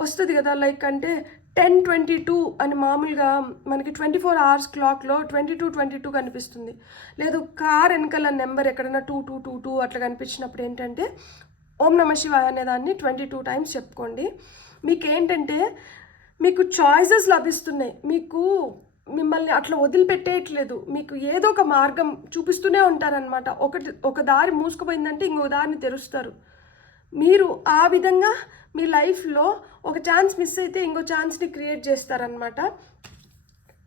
వస్తుంది కదా, లైక్ అంటే 10:22 అని మామూలుగా మనకి 24 అవర్స్ క్లాక్లో 22 కనిపిస్తుంది. లేదు కార్ వెనకాల నెంబర్ ఎక్కడైనా 2222 అట్లా కనిపించినప్పుడు ఏంటంటే ఓం నమ శివాయ అనే దాన్ని 22 టైమ్స్ చెప్పుకోండి. మీకు ఏంటంటే మీకు చాయిసెస్ లభిస్తున్నాయి, మీకు మిమ్మల్ని అట్లా వదిలిపెట్టేయట్లేదు, మీకు ఏదో ఒక మార్గం చూపిస్తూనే ఉంటారనమాట. ఒక దారి మూసుకుపోయిందంటే ఇంకో దారిని తెరుస్తారు. మీరు ఆ విధంగా మీ లైఫ్లో ఒక ఛాన్స్ మిస్ అయితే ఇంకో ఛాన్స్ని క్రియేట్ చేస్తారనమాట.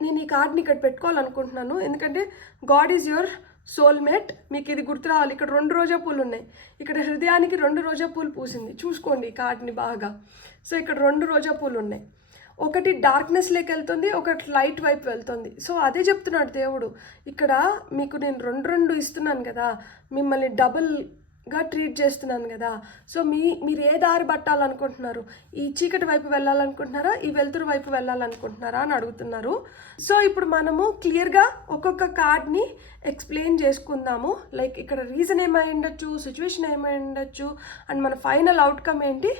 నేను ఈ కార్డ్ని ఇక్కడ పెట్టుకోవాలనుకుంటున్నాను, ఎందుకంటే గాడ్ ఈజ్ యువర్ సోల్మేట్. మీకు ఇది గుర్తు రావాలి. ఇక్కడ 2 రోజా పూలు ఉన్నాయి, ఇక్కడ హృదయానికి 2 రోజా పూలు పూసింది, చూసుకోండి ఈ కార్డ్ని బాగా. సో ఇక్కడ 2 రోజా పూలు ఉన్నాయి, ఒకటి డార్క్నెస్లోకి వెళ్తుంది, ఒకటి లైట్ వైపు వెళ్తుంది. సో అదే చెప్తున్నాడు దేవుడు ఇక్కడ, మీకు నేను 2 ఇస్తున్నాను కదా, మిమ్మల్ని డబుల్గా ట్రీట్ చేస్తున్నాను కదా. సో మీరు ఏ దారి పట్టాలనుకుంటున్నారు? ఈ చీకటి వైపు వెళ్ళాలనుకుంటున్నారా, ఈ వెలుతురు వైపు వెళ్ళాలనుకుంటున్నారా అని అడుగుతున్నారు. సో ఇప్పుడు మనము క్లియర్గా ఒక్కొక్క కార్డ్ని ఎక్స్ప్లెయిన్ చేసుకుందాము. లైక్ ఇక్కడ రీజన్ ఏమై ఉండొచ్చు, సిచ్యువేషన్ ఏమై ఉండొచ్చు, అండ్ మన ఫైనల్ అవుట్కమ్ ఏంటి?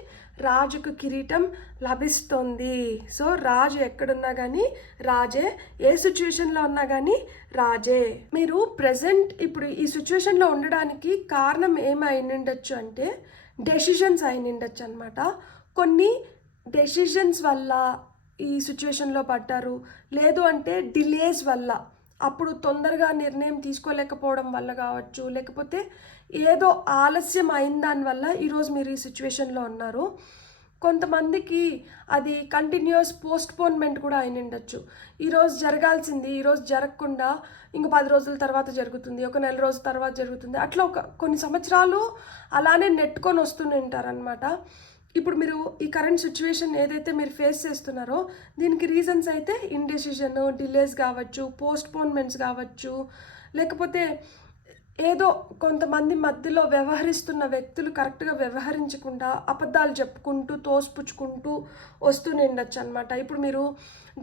రాజుకు కిరీటం లభిస్తుంది. సో రాజు ఎక్కడున్నా కానీ రాజే, ఏ సిచ్యువేషన్లో ఉన్నా కానీ రాజే. మీరు ప్రజెంట్ ఇప్పుడు ఈ సిచ్యువేషన్లో ఉండడానికి కారణం ఏమై ఉండొచ్చు అంటే డెసిషన్స్ అయి ఉండొచ్చు అనమాట. కొన్ని డెసిషన్స్ వల్ల ఈ సిచ్యువేషన్లో పడ్డారు, లేదు అంటే డిలేస్ వల్ల, అప్పుడు తొందరగా నిర్ణయం తీసుకోలేకపోవడం వల్ల కావచ్చు, లేకపోతే ఏదో ఆలస్యం అయిన దానివల్ల ఈరోజు మీరు ఈ సిచ్యువేషన్లో ఉన్నారు. కొంతమందికి అది కంటిన్యూస్ పోస్ట్పోన్మెంట్ కూడా అయిన ఉండొచ్చు. ఈరోజు జరగాల్సింది ఈరోజు జరగకుండా ఇంకో 10 రోజుల తర్వాత జరుగుతుంది, ఒక నెల రోజుల తర్వాత జరుగుతుంది, అట్లా కొన్ని సంవత్సరాలు అలానే నెట్టుకొని వస్తూనే ఉంటారనమాట. ఇప్పుడు మీరు ఈ కరెంట్ సిచ్యువేషన్ ఏదైతే మీరు ఫేస్ చేస్తున్నారో దీనికి రీజన్స్ అయితే ఇండెసిషన్, డిలేస్ కావచ్చు, పోస్ట్పోన్మెంట్స్ కావచ్చు, లేకపోతే ఏదో కొంతమంది మధ్యలో వ్యవహరిస్తున్న వ్యక్తులు కరెక్ట్గా వ్యవహరించకుండా అబద్ధాలు చెప్పుకుంటూ తోసిపుచ్చుకుంటూ వస్తూనే ఉండొచ్చు అనమాట. ఇప్పుడు మీరు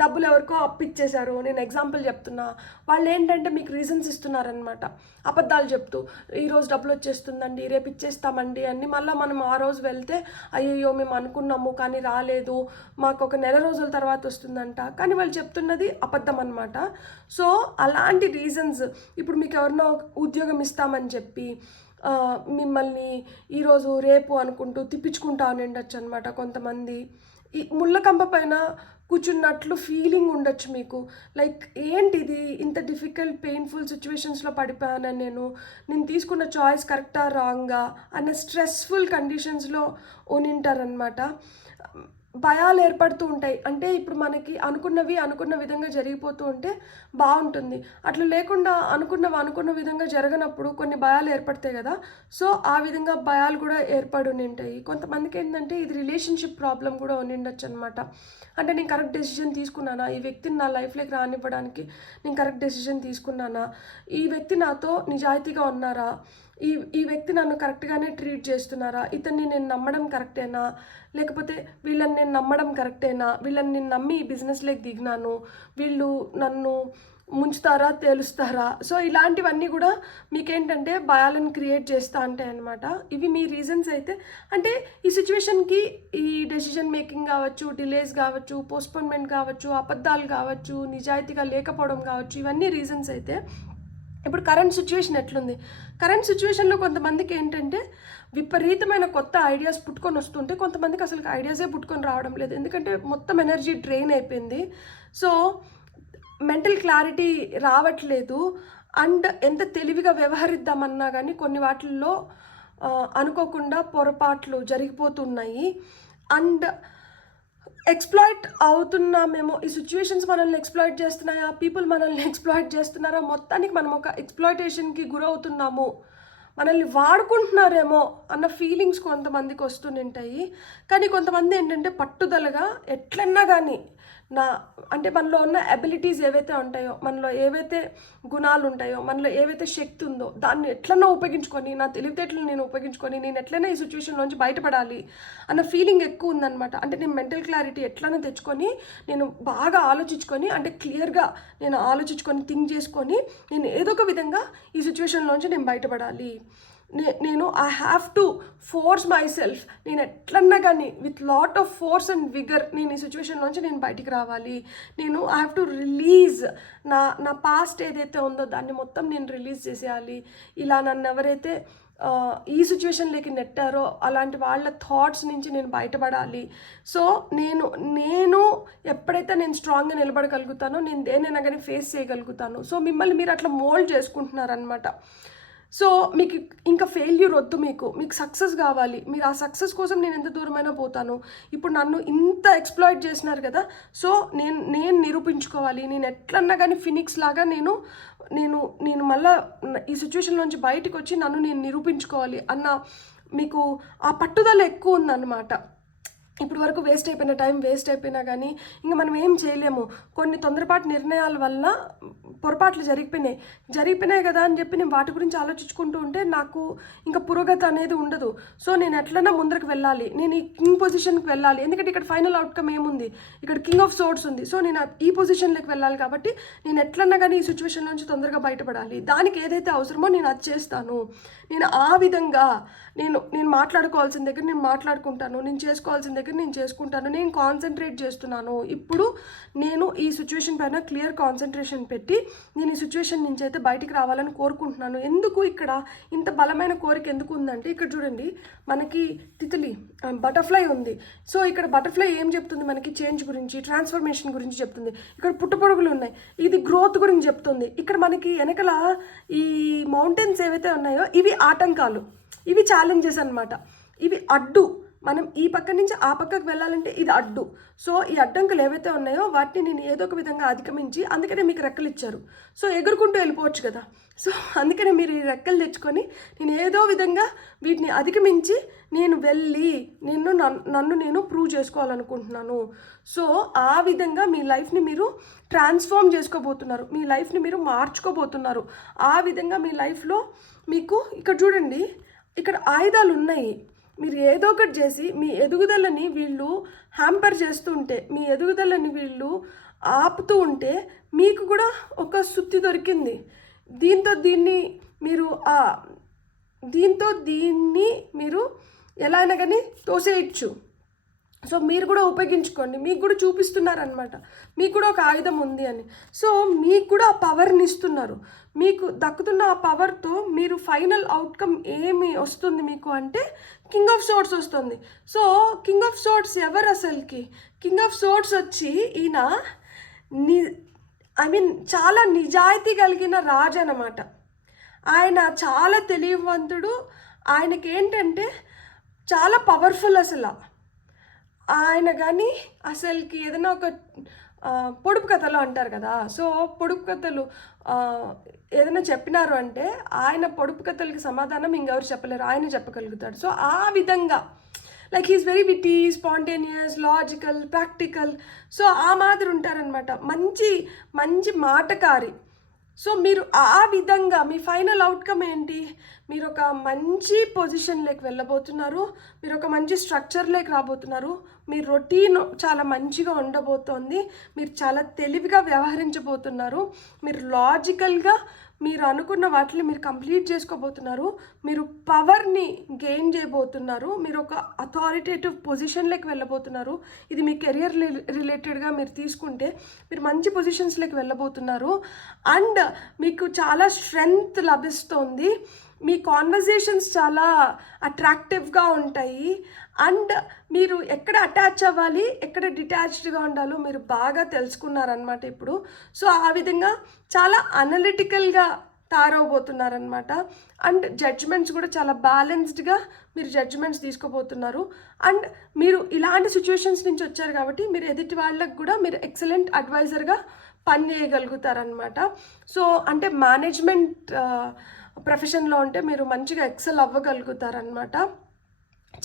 డబ్బులు ఎవరికో అప్పిచ్చేశారు, నేను ఎగ్జాంపుల్ చెప్తున్నా, వాళ్ళు ఏంటంటే మీకు రీజన్స్ ఇస్తున్నారనమాట, అబద్ధాలు చెప్తూ ఈరోజు డబ్బులు వచ్చేస్తుందండి, రేపు ఇచ్చేస్తామండి అని. మళ్ళీ మనం ఆ రోజు వెళ్తే అయ్యయ్యో మేము అనుకున్నాము కానీ రాలేదు, మాకు ఒక నెల రోజుల తర్వాత వస్తుందంట, కానీ వాళ్ళు చెప్తున్నది అబద్ధం అనమాట. సో అలాంటి రీజన్స్, ఇప్పుడు మీకు ఎవరినో ఉద్యోగం ఇస్తామని చెప్పి మిమ్మల్ని ఈరోజు రేపు అనుకుంటూ తిప్పించుకుంటా అని ఉండొచ్చు అనమాట. కొంతమంది ఈ ముళ్ళకంప పైన కూర్చున్నట్లు ఫీలింగ్ ఉండొచ్చు మీకు, లైక్ ఏంటిది ఇంత డిఫికల్ట్ పెయిన్ఫుల్ సిచ్యువేషన్స్లో పడిపోయాను నేను తీసుకున్న చాయిస్ కరెక్టా రాంగా అన్న స్ట్రెస్ఫుల్ కండిషన్స్లో ఉనింటారనమాట. భయాలు ఏర్పడుతూ ఉంటాయి. అంటే ఇప్పుడు మనకి అనుకున్న విధంగా జరిగిపోతూ ఉంటే బాగుంటుంది, అట్లా లేకుండా అనుకున్న విధంగా జరగనప్పుడు కొన్ని భయాలు ఏర్పడతాయి కదా. సో ఆ విధంగా భయాలు కూడా ఏర్పడి ఉంటాయి. కొంతమందికి ఏంటంటే ఇది రిలేషన్షిప్ ప్రాబ్లం కూడా ఉండిండొచ్చు అనమాట. అంటే నేను కరెక్ట్ డెసిషన్ తీసుకున్నానా, ఈ వ్యక్తిని నా లైఫ్లోకి రానివ్వడానికి నేను కరెక్ట్ డెసిషన్ తీసుకున్నానా, ఈ వ్యక్తి నాతో నిజాయితీగా ఉన్నారా, ఈ వ్యక్తి నన్ను కరెక్ట్గానే ట్రీట్ చేస్తున్నారా, ఇతన్ని నేను నమ్మడం కరెక్టేనా, లేకపోతే వీళ్ళని నేను నమ్మడం కరెక్టేనా, వీళ్ళని నేను నమ్మి ఈ బిజినెస్లోకి దిగినాను, వీళ్ళు నన్ను ముంచుతారా తేలుస్తారా. సో ఇలాంటివన్నీ కూడా మీకేంటంటే భయాలను క్రియేట్ చేస్తూ ఉంటాయి అనమాట. ఇవి మీ రీజన్స్ అయితే, అంటే ఈ సిచ్యువేషన్కి ఈ డెసిషన్ మేకింగ్ కావచ్చు, డిలేస్ కావచ్చు, పోస్ట్పోన్మెంట్ కావచ్చు, అబద్ధాలు కావచ్చు, నిజాయితీగా లేకపోవడం కావచ్చు, ఇవన్నీ రీజన్స్ అయితే. ఇప్పుడు కరెంట్ సిచ్యువేషన్ ఎట్లుంది? కరెంట్ సిచ్యువేషన్లో కొంతమందికి ఏంటంటే విపరీతమైన కొత్త ఐడియాస్ పుట్టుకొని వస్తుంటే, కొంతమందికి అసలు ఐడియాసే పుట్టుకొని రావడం లేదు, ఎందుకంటే మొత్తం ఎనర్జీ డ్రైన్ అయిపోయింది. సో మెంటల్ క్లారిటీ రావట్లేదు. అండ్ ఎంత తెలివిగా వ్యవహరిద్దామన్నా కానీ కొన్ని వాటిల్లో అనుకోకుండా పొరపాట్లు జరిగిపోతున్నాయి. అండ్ ఎక్స్‌ప్లాయిట్ అవుతున్నామేమో, ఈ సిట్యుయేషన్స్ మనల్ని ఎక్స్‌ప్లాయిట్ చేస్తున్నాయా, పీపుల్ మనల్ని ఎక్స్‌ప్లాయిట్ చేస్తున్నారా, మొత్తానికి మనం ఒక ఎక్స్‌ప్లాయిటేషన్‌కి గురవుతున్నాము, మనల్ని వాడుకుంటున్నారేమో అన్న ఫీలింగ్స్ కొంతమందికి వస్తుంటాయి. కానీ కొంతమంది ఏంటంటే పట్టుదలగా ఎట్లన్నా కానీ అంటే మనలో ఉన్న ఎబిలిటీస్ ఏవైతే ఉంటాయో, మనలో ఏవైతే గుణాలు ఉంటాయో, మనలో ఏవైతే శక్తి ఉందో దాన్ని ఎట్లన్నా ఉపయోగించుకొని, నా తెలివితేటలు నేను ఉపయోగించుకొని నేను ఎట్లైనా ఈ సిచ్యువేషన్లోంచి బయటపడాలి అన్న ఫీలింగ్ ఎక్కువ ఉందన్నమాట. అంటే నేను మెంటల్ క్లారిటీ ఎట్లైనా తెచ్చుకొని, నేను బాగా ఆలోచించుకొని, అంటే క్లియర్గా నేను ఆలోచించుకొని థింక్ చేసుకొని నేను ఏదో ఒక విధంగా ఈ సిచ్యువేషన్లోంచి నేను బయటపడాలి. నేను I have to force my self, నేను ఎట్లన్నా కానీ with lot of force and vigour నేను ఈ సిచ్యువేషన్లోంచి నేను బయటికి రావాలి. ఐ హ్యావ్ టు రిలీజ్ నా పాస్ట్ ఏదైతే ఉందో దాన్ని మొత్తం నేను రిలీజ్ చేసేయాలి. ఇలా నన్ను ఎవరైతే ఈ సిచ్యువేషన్లోకి నెట్టారో అలాంటి వాళ్ళ థాట్స్ నుంచి నేను బయటపడాలి. సో నేను ఎప్పుడైతే నేను స్ట్రాంగ్గా నిలబడగలుగుతానో, నేను దేనైనా కానీ ఫేస్ చేయగలుగుతాను. సో మిమ్మల్ని మీరు అట్లా మోల్డ్ చేసుకుంటున్నారనమాట. సో మీకు ఇంకా ఫెయిల్యూర్ వద్దు, మీకు సక్సెస్ కావాలి. మీరు ఆ సక్సెస్ కోసం నేను ఎంత దూరమైనా పోతాను. ఇప్పుడు నన్ను ఇంత ఎక్స్‌ప్లాయిట్ చేసినారు కదా, సో నేను నిరూపించుకోవాలి. నేను ఎట్లన్నా కానీ ఫినిక్స్ లాగా నేను మళ్ళీ ఈ సిచ్యువేషన్లోంచి బయటకు వచ్చి నన్ను నేను నిరూపించుకోవాలి అన్న మీకు ఆ పట్టుదల ఎక్కువ ఉందన్నమాట. ఇప్పుడు వరకు వేస్ట్ అయిపోయిన టైం వేస్ట్ అయిపోయినా కానీ ఇంకా మనం ఏం చేయలేము. కొన్ని తొందరపాటు నిర్ణయాల వల్ల పొరపాట్లు జరిగిపోయినాయి కదా అని చెప్పి నేను వాటి గురించి ఆలోచించుకుంటూ ఉంటే నాకు ఇంకా పురోగతి అనేది ఉండదు. సో నేను ఎట్లన్నా ముందరకు వెళ్ళాలి, నేను ఈ కింగ్ పొజిషన్కి వెళ్ళాలి. ఎందుకంటే ఇక్కడ ఫైనల్ అవుట్కమ్ ఏముంది, ఇక్కడ కింగ్ ఆఫ్ సోర్డ్స్ ఉంది. సో నేను ఈ పొజిషన్లోకి వెళ్ళాలి కాబట్టి నేను ఎట్లన్నా కానీ ఈ సిచ్యువేషన్ నుంచి తొందరగా బయటపడాలి. దానికి ఏదైతే అవసరమో నేను అది చేస్తాను. నేను ఆ విధంగా నేను మాట్లాడుకోవాల్సిన దగ్గర నేను మాట్లాడుకుంటాను, నేను చేసుకోవాల్సిన దగ్గర నేను చేసుకుంటాను. నేను కాన్సన్ట్రేట్ చేస్తున్నాను. ఇప్పుడు నేను ఈ సిచ్యువేషన్ పైన క్లియర్ కాన్సన్ట్రేషన్ పెట్టి నేను ఈ సిచ్యువేషన్ నుంచి అయితే బయటికి రావాలని కోరుకుంటున్నాను. ఎందుకు ఇక్కడ ఇంత బలమైన కోరిక ఎందుకు ఉందంటే, ఇక్కడ చూడండి మనకి తితిలి బటర్ఫ్లై ఉంది. సో ఇక్కడ బటర్ఫ్లై ఏం చెప్తుంది మనకి, చేంజ్ గురించి, ట్రాన్స్ఫర్మేషన్ గురించి చెప్తుంది. ఇక్కడ పుట్టపొడుగులు ఉన్నాయి, ఇది గ్రోత్ గురించి చెప్తుంది. ఇక్కడ మనకి వెనకల ఈ మౌంటైన్స్ ఏవైతే ఉన్నాయో ఇవి ఆటంకాలు, ఇవి ఛాలెంజెస్ అనమాట. ఇవి అడ్డు, మనం ఈ పక్క నుంచి ఆ పక్కకు వెళ్ళాలంటే ఇది అడ్డు. సో ఈ అడ్డంకులు ఏవైతే ఉన్నాయో వాటిని నేను ఏదో ఒక విధంగా అధిగమించి, అందుకనే మీకు రెక్కలు ఇచ్చారు. సో ఎగురుకుంటూ వెళ్ళిపోవచ్చు కదా. సో అందుకనే మీరు ఈ రెక్కలు తెచ్చుకొని నేను ఏదో విధంగా వీటిని అధిగమించి నేను వెళ్ళి నన్ను నేను ప్రూవ్ చేసుకోవాలనుకుంటున్నాను. సో ఆ విధంగా మీ లైఫ్ని మీరు ట్రాన్స్ఫార్మ్ చేసుకోబోతున్నారు, మీ లైఫ్ని మీరు మార్చుకోబోతున్నారు. ఆ విధంగా మీ లైఫ్లో మీకు ఇక్కడ చూడండి ఇక్కడ ఆయుధాలు ఉన్నాయి. మీరు ఏదో ఒకటి చేసి మీ ఎదుగుదలని వీళ్ళు హ్యాంపర్ చేస్తుంటే, మీ ఎదుగుదలని వీళ్ళు ఆపుతూ ఉంటే మీకు కూడా ఒక సుత్తి దొరికింది. దీంతో దీన్ని మీరు ఎలా అయినా కానీ తోసేయచ్చు. సో మీరు కూడా ఉపయోగించుకోండి, మీకు కూడా చూపిస్తున్నారనమాట మీకు కూడా ఒక ఆయుధం ఉంది అని. సో మీకు కూడా ఆ పవర్ని ఇస్తున్నారు. మీకు దక్కుతున్న ఆ పవర్తో మీరు ఫైనల్ అవుట్కమ్ ఏమి వస్తుంది మీకు అంటే కింగ్ ఆఫ్ సోర్డ్స్ వస్తుంది. సో కింగ్ ఆఫ్ సోర్డ్స్ ఎవరు అసలుకి? కింగ్ ఆఫ్ సోర్డ్స్ వచ్చి ఈయన చాలా నిజాయితీ కలిగిన రాజు అన్నమాట. ఆయన చాలా తెలివివంతుడు. ఆయనకి ఏంటంటే చాలా పవర్ఫుల్ అసలు. ఆయన కానీ అసలుకి ఏదైనా ఒక పొడుపు కథలు అంటారు కదా, సో పొడుపు కథలు ఏదైనా చెప్పినారు అంటే ఆయన పొడుపు కథలకి సమాధానం ఇంకెవరు చెప్పలేరు, ఆయన చెప్పగలుగుతాడు. సో ఆ విధంగా like he's very witty, spontaneous, logical, practical. So ఆ మాదిరి ఉంటారనమాట, మంచి మంచి మాటకారి. సో మీరు ఆ విధంగా మీ ఫైనల్ అవుట్కమ్ ఏంటి? మీరు ఒక మంచి పొజిషన్లోకి వెళ్ళబోతున్నారు, మీరు ఒక మంచి స్ట్రక్చర్లోకి రాబోతున్నారు, మీ రొటీన్ చాలా మంచిగా ఉండబోతోంది, మీరు చాలా తెలివిగా వ్యవహరించబోతున్నారు, మీరు లాజికల్గా మీరు అనుకున్న వాటిని మీరు కంప్లీట్ చేసుకోబోతున్నారు, మీరు పవర్ని గెయిన్ చేయబోతున్నారు, మీరు ఒక అథారిటేటివ్ పొజిషన్లోకి వెళ్ళబోతున్నారు. ఇది మీ కెరియర్ రిలేటెడ్గా మీరు తీసుకుంటే మీరు మంచి పొజిషన్స్లోకి వెళ్ళబోతున్నారు. అండ్ మీకు చాలా స్ట్రెంగ్త్ లభిస్తుంది, మీ కాన్వర్జేషన్స్ చాలా అట్రాక్టివ్గా ఉంటాయి. అండ్ మీరు ఎక్కడ అటాచ్ అవ్వాలి, ఎక్కడ డిటాచ్డ్గా ఉండాలో మీరు బాగా తెలుసుకున్నారనమాట ఇప్పుడు. సో ఆ విధంగా చాలా అనలిటికల్గా తయారవబోతున్నారనమాట. అండ్ జడ్జ్మెంట్స్ కూడా చాలా బ్యాలెన్స్డ్గా మీరు జడ్జ్మెంట్స్ తీసుకోబోతున్నారు. అండ్ మీరు ఇలాంటి సిచ్యువేషన్స్ నుంచి వచ్చారు కాబట్టి మీరు ఎదుటి వాళ్ళకి కూడా మీరు ఎక్సలెంట్ అడ్వైజర్గా పని చేయగలుగుతారనమాట. సో అంటే మేనేజ్మెంట్ ప్రొఫెషన్లో ఉంటే మీరు మంచిగా ఎక్సెల్ అవ్వగలుగుతారనమాట.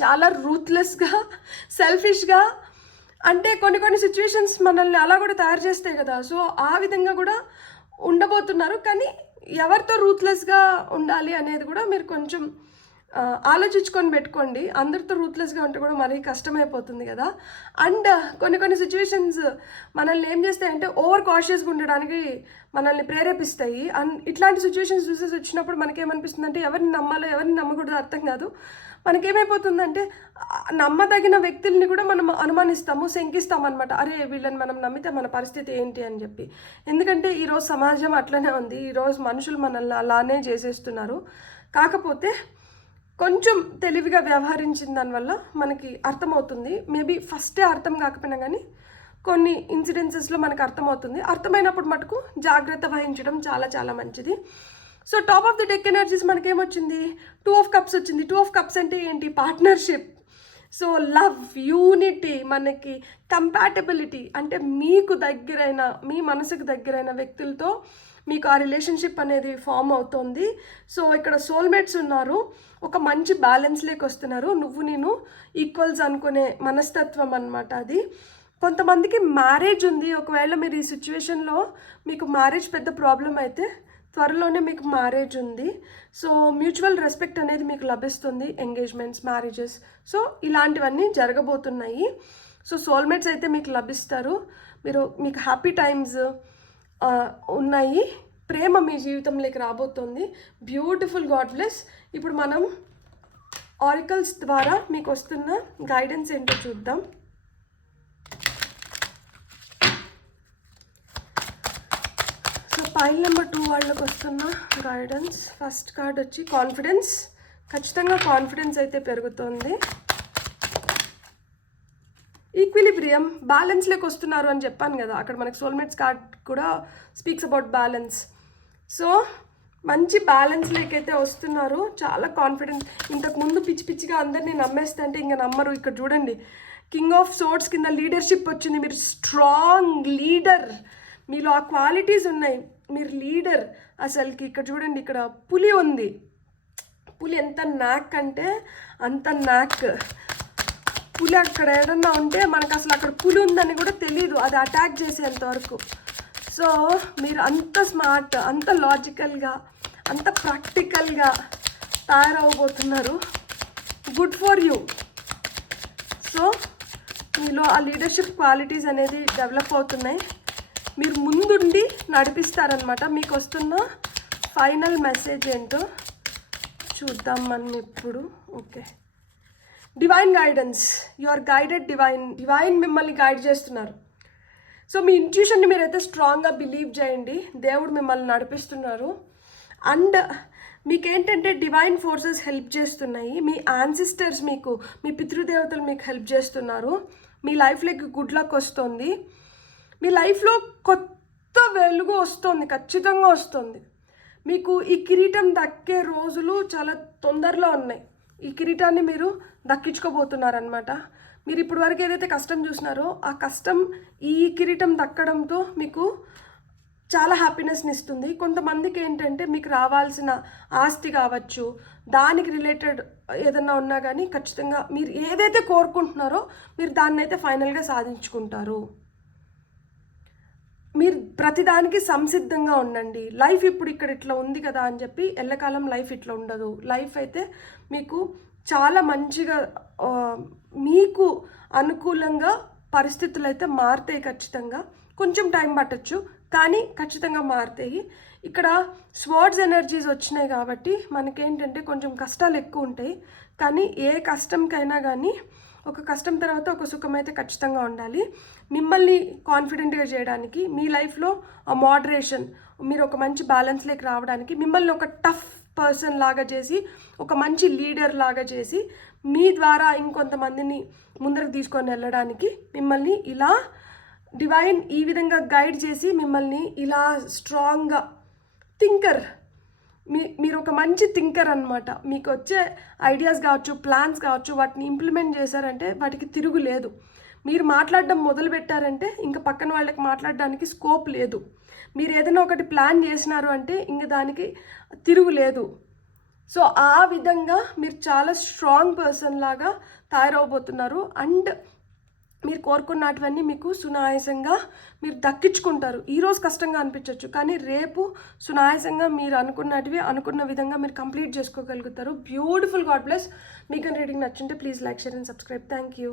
చాలా రూత్లెస్గా, సెల్ఫిష్గా, అంటే కొన్ని సిచ్యువేషన్స్ మనల్ని అలా కూడా తయారు చేస్తాయి కదా. సో ఆ విధంగా కూడా ఉండబోతున్నారు. కానీ ఎవరితో రూత్లెస్గా ఉండాలి అనేది కూడా మీరు కొంచెం ఆలోచించుకొని పెట్టుకోండి. అందరితో రూత్లెస్గా ఉంటే కూడా మరీ కష్టమైపోతుంది కదా. అండ్ కొన్ని సిచ్యువేషన్స్ మనల్ని ఏం చేస్తాయంటే ఓవర్ కాషియస్గా ఉండడానికి మనల్ని ప్రేరేపిస్తాయి. అండ్ ఇట్లాంటి సిచ్యువేషన్స్ చూసేసి వచ్చినప్పుడు మనకేమనిపిస్తుంది అంటే ఎవరిని నమ్మాలో ఎవరిని నమ్మకూడదో అర్థం కాదు. మనకేమైపోతుందంటే నమ్మదగిన వ్యక్తుల్ని కూడా మనం అనుమానిస్తాము, శంకిస్తాం అనమాట. అరే వీళ్ళని మనం నమ్మితే మన పరిస్థితి ఏంటి అని చెప్పి. ఎందుకంటే ఈరోజు సమాజం అట్లనే ఉంది. ఈరోజు మనుషులు మనల్ని అలానే చేసేస్తున్నారు. కాకపోతే కొంచెం తెలివిగా వ్యవహరించిన దానివల్ల మనకి అర్థమవుతుంది. మేబీ ఫస్టే అర్థం కాకపోయినా కానీ కొన్ని ఇన్సిడెన్సెస్లో మనకు అర్థమవుతుంది. అర్థమైనప్పుడు మటుకు జాగ్రత్త వహించడం చాలా చాలా మంచిది. So top of the deck energies మనకేమొచ్చింది? 2 of Cups వచ్చింది. 2 of Cups అంటే ఏంటి? పార్ట్నర్షిప్. సో లవ్, యూనిటీ, మనకి కంపాటబిలిటీ, అంటే మీకు దగ్గరైన, మీ మనసుకు దగ్గరైన వ్యక్తులతో మీకు ఆ రిలేషన్షిప్ అనేది ఫామ్ అవుతుంది. సో ఇక్కడ సోల్మేట్స్ ఉన్నారు. ఒక మంచి బ్యాలెన్స్లోకి వస్తున్నారు. నువ్వు నేను ఈక్వల్స్ అనుకునే మనస్తత్వం అనమాట అది. కొంతమందికి మ్యారేజ్ ఉంది. ఒకవేళ మీరు ఈ సిచ్యువేషన్లో మీకు మ్యారేజ్ పెద్ద ప్రాబ్లం అయితే త్వరలోనే మీకు మ్యారేజ్ ఉంది. సో మ్యూచువల్ రెస్పెక్ట్ అనేది మీకు లభిస్తుంది. ఎంగేజ్మెంట్స్, మ్యారేజెస్, సో ఇలాంటివన్నీ జరగబోతున్నాయి. సో సోల్మేట్స్ అయితే మీకు లభిస్తారు. మీకు హ్యాపీ టైమ్స్ ఉన్నాయి. ప్రేమ మీ జీవితంలోకి రాబోతుంది. Beautiful, God bless. ఇప్పుడు మనం ఆరికల్స్ ద్వారా మీకు వస్తున్న గైడెన్స్ ఏంటో చూద్దాం. సో పైల్ నెంబర్ 2 వాళ్ళకి వస్తున్న గైడెన్స్. ఫస్ట్ కార్డ్ వచ్చి కాన్ఫిడెన్స్. ఖచ్చితంగా కాన్ఫిడెన్స్ అయితే పెరుగుతుంది. ఈక్విలిబ్రియం, బ్యాలెన్స్లోకి వస్తున్నారు అని చెప్పాను కదా. అక్కడ మనకి సోల్మేట్స్ కార్డ్ కూడా స్పీక్స్ అబౌట్ బ్యాలెన్స్. సో మంచి బ్యాలెన్స్లోకి అయితే వస్తున్నారు. చాలా కాన్ఫిడెన్స్. ఇంతకుముందు పిచ్చిగా అందరినీ నమ్మేస్తే అంటే ఇంకా నమ్మరు. ఇక్కడ చూడండి, కింగ్ ఆఫ్ సోర్డ్స్ కింద లీడర్షిప్ వచ్చింది. మీరు స్ట్రాంగ్ లీడర్, మీలో ఆ క్వాలిటీస్ ఉన్నాయి. మీరు లీడర్ అసలుకి. ఇక్కడ చూడండి, ఇక్కడ పులి ఉంది. పులి ఎంత నాక్ అంటే అంత నాక్. పులి అక్కడ ఏదన్నా ఉంటే మనకు అసలు అక్కడ పులి ఉందని కూడా తెలియదు, అది అటాక్ చేసేంతవరకు. సో మీరు అంత స్మార్ట్, అంత లాజికల్గా, అంత ప్రాక్టికల్గా తయారవబోతున్నారు. Good for you. సో మీలో ఆ లీడర్షిప్ క్వాలిటీస్ అనేది డెవలప్ అవుతున్నాయి. మీరు ముందుండి నడిపిస్తారనమాట. మీకు వస్తున్న ఫైనల్ మెసేజ్ ఏంటో చూద్దాం మనం ఇప్పుడు. Okay, divine guidance. You are guided. Divine మిమ్మల్ని గైడ్ చేస్తున్నారు. సో మీ ఇంట్యూషన్ని మీరైతే స్ట్రాంగ్గా బిలీవ్ చేయండి. దేవుడు మిమ్మల్ని నడిపిస్తున్నారు. అండ్ మీకేంటంటే డివైన్ ఫోర్సెస్ హెల్ప్ చేస్తున్నాయి. మీ యాన్సిస్టర్స్ మీకు, మీ పితృదేవతలు మీకు హెల్ప్ చేస్తున్నారు. మీ లైఫ్లోకి గుడ్ లక్ వస్తుంది. మీ లైఫ్లో కొత్త వెలుగు వస్తుంది, ఖచ్చితంగా వస్తుంది. మీకు ఈ కిరీటం దక్కే రోజులు చాలా తొందరలో ఉన్నాయి. ఈ కిరీటాన్ని మీరు దక్కించుకోబోతున్నారనమాట. మీరు ఇప్పటి వరకు ఏదైతే కష్టం చూసినారో ఆ కష్టం ఈ కిరీటం దక్కడంతో మీకు చాలా హ్యాపీనెస్ని ఇస్తుంది. కొంతమందికి ఏంటంటే మీకు రావాల్సిన ఆస్తి కావచ్చు, దానికి రిలేటెడ్ ఏదన్నా ఉన్నా కానీ ఖచ్చితంగా మీరు ఏదైతే కోరుకుంటున్నారో మీరు దాన్ని అయితే ఫైనల్గా సాధించుకుంటారు. మీరు ప్రతిదానికి సంసిద్ధంగా ఉండండి. లైఫ్ ఇప్పుడు ఇక్కడ ఇట్లా ఉంది కదా అని చెప్పి ఎల్లకాలం లైఫ్ ఇట్లా ఉండదు. లైఫ్ అయితే మీకు చాలా మంచిగా, మీకు అనుకూలంగా పరిస్థితులు అయితే మారుతాయి. ఖచ్చితంగా కొంచెం టైం పట్టచ్చు, కానీ ఖచ్చితంగా మారుతాయి. ఇక్కడ స్వర్డ్స్ ఎనర్జీస్ వచ్చినాయి కాబట్టి మనకేంటంటే కొంచెం కష్టాలు ఎక్కువ ఉంటాయి. కానీ ఏ కష్టంకైనా కానీ ఒక కష్టం తర్వాత ఒక సుఖం అయితే ఖచ్చితంగా ఉండాలి. మిమ్మల్ని కాన్ఫిడెంట్గా చేయడానికి, మీ లైఫ్లో ఆ మోడరేషన్, మీరు ఒక మంచి బ్యాలెన్స్లోకి రావడానికి, మిమ్మల్ని ఒక టఫ్ పర్సన్ లాగా చేసి, ఒక మంచి లీడర్ లాగా చేసి, మీ ద్వారా ఇంకొంతమందిని ముందరకు తీసుకొని వెళ్ళడానికి మిమ్మల్ని ఇలా డివైన్ ఈ విధంగా గైడ్ చేసి మిమ్మల్ని ఇలా స్ట్రాంగ్గా థింకర్, మీరు ఒక మంచి థింకర్ అనమాట. మీకు వచ్చే ఐడియాస్ కావచ్చు, ప్లాన్స్ కావచ్చు, వాటిని ఇంప్లిమెంట్ చేశారంటే వాటికి తిరుగు లేదు. మీరు మాట్లాడడం మొదలు పెట్టారంటే ఇంకా పక్కన వాళ్ళకి మాట్లాడడానికి స్కోప్ లేదు. మీరు ఏదైనా ఒకటి ప్లాన్ చేసినారు అంటే ఇంక దానికి తిరుగు లేదు. సో ఆ విధంగా మీరు చాలా స్ట్రాంగ్ పర్సన్ లాగా తయారవబోతున్నారు. అండ్ మీరు కోరుకున్నటువన్నీ మీకు సునాయాసంగా మీరు దక్కించుకుంటారు. ఈరోజు కష్టంగా అనిపించవచ్చు, కానీ రేపు సునాయాసంగా మీరు అనుకున్నటివి అనుకున్న విధంగా మీరు కంప్లీట్ చేసుకోగలుగుతారు. బ్యూటిఫుల్. God bless. మీకు రీడింగ్ నచ్చుంటే please like, share and subscribe. Thank you.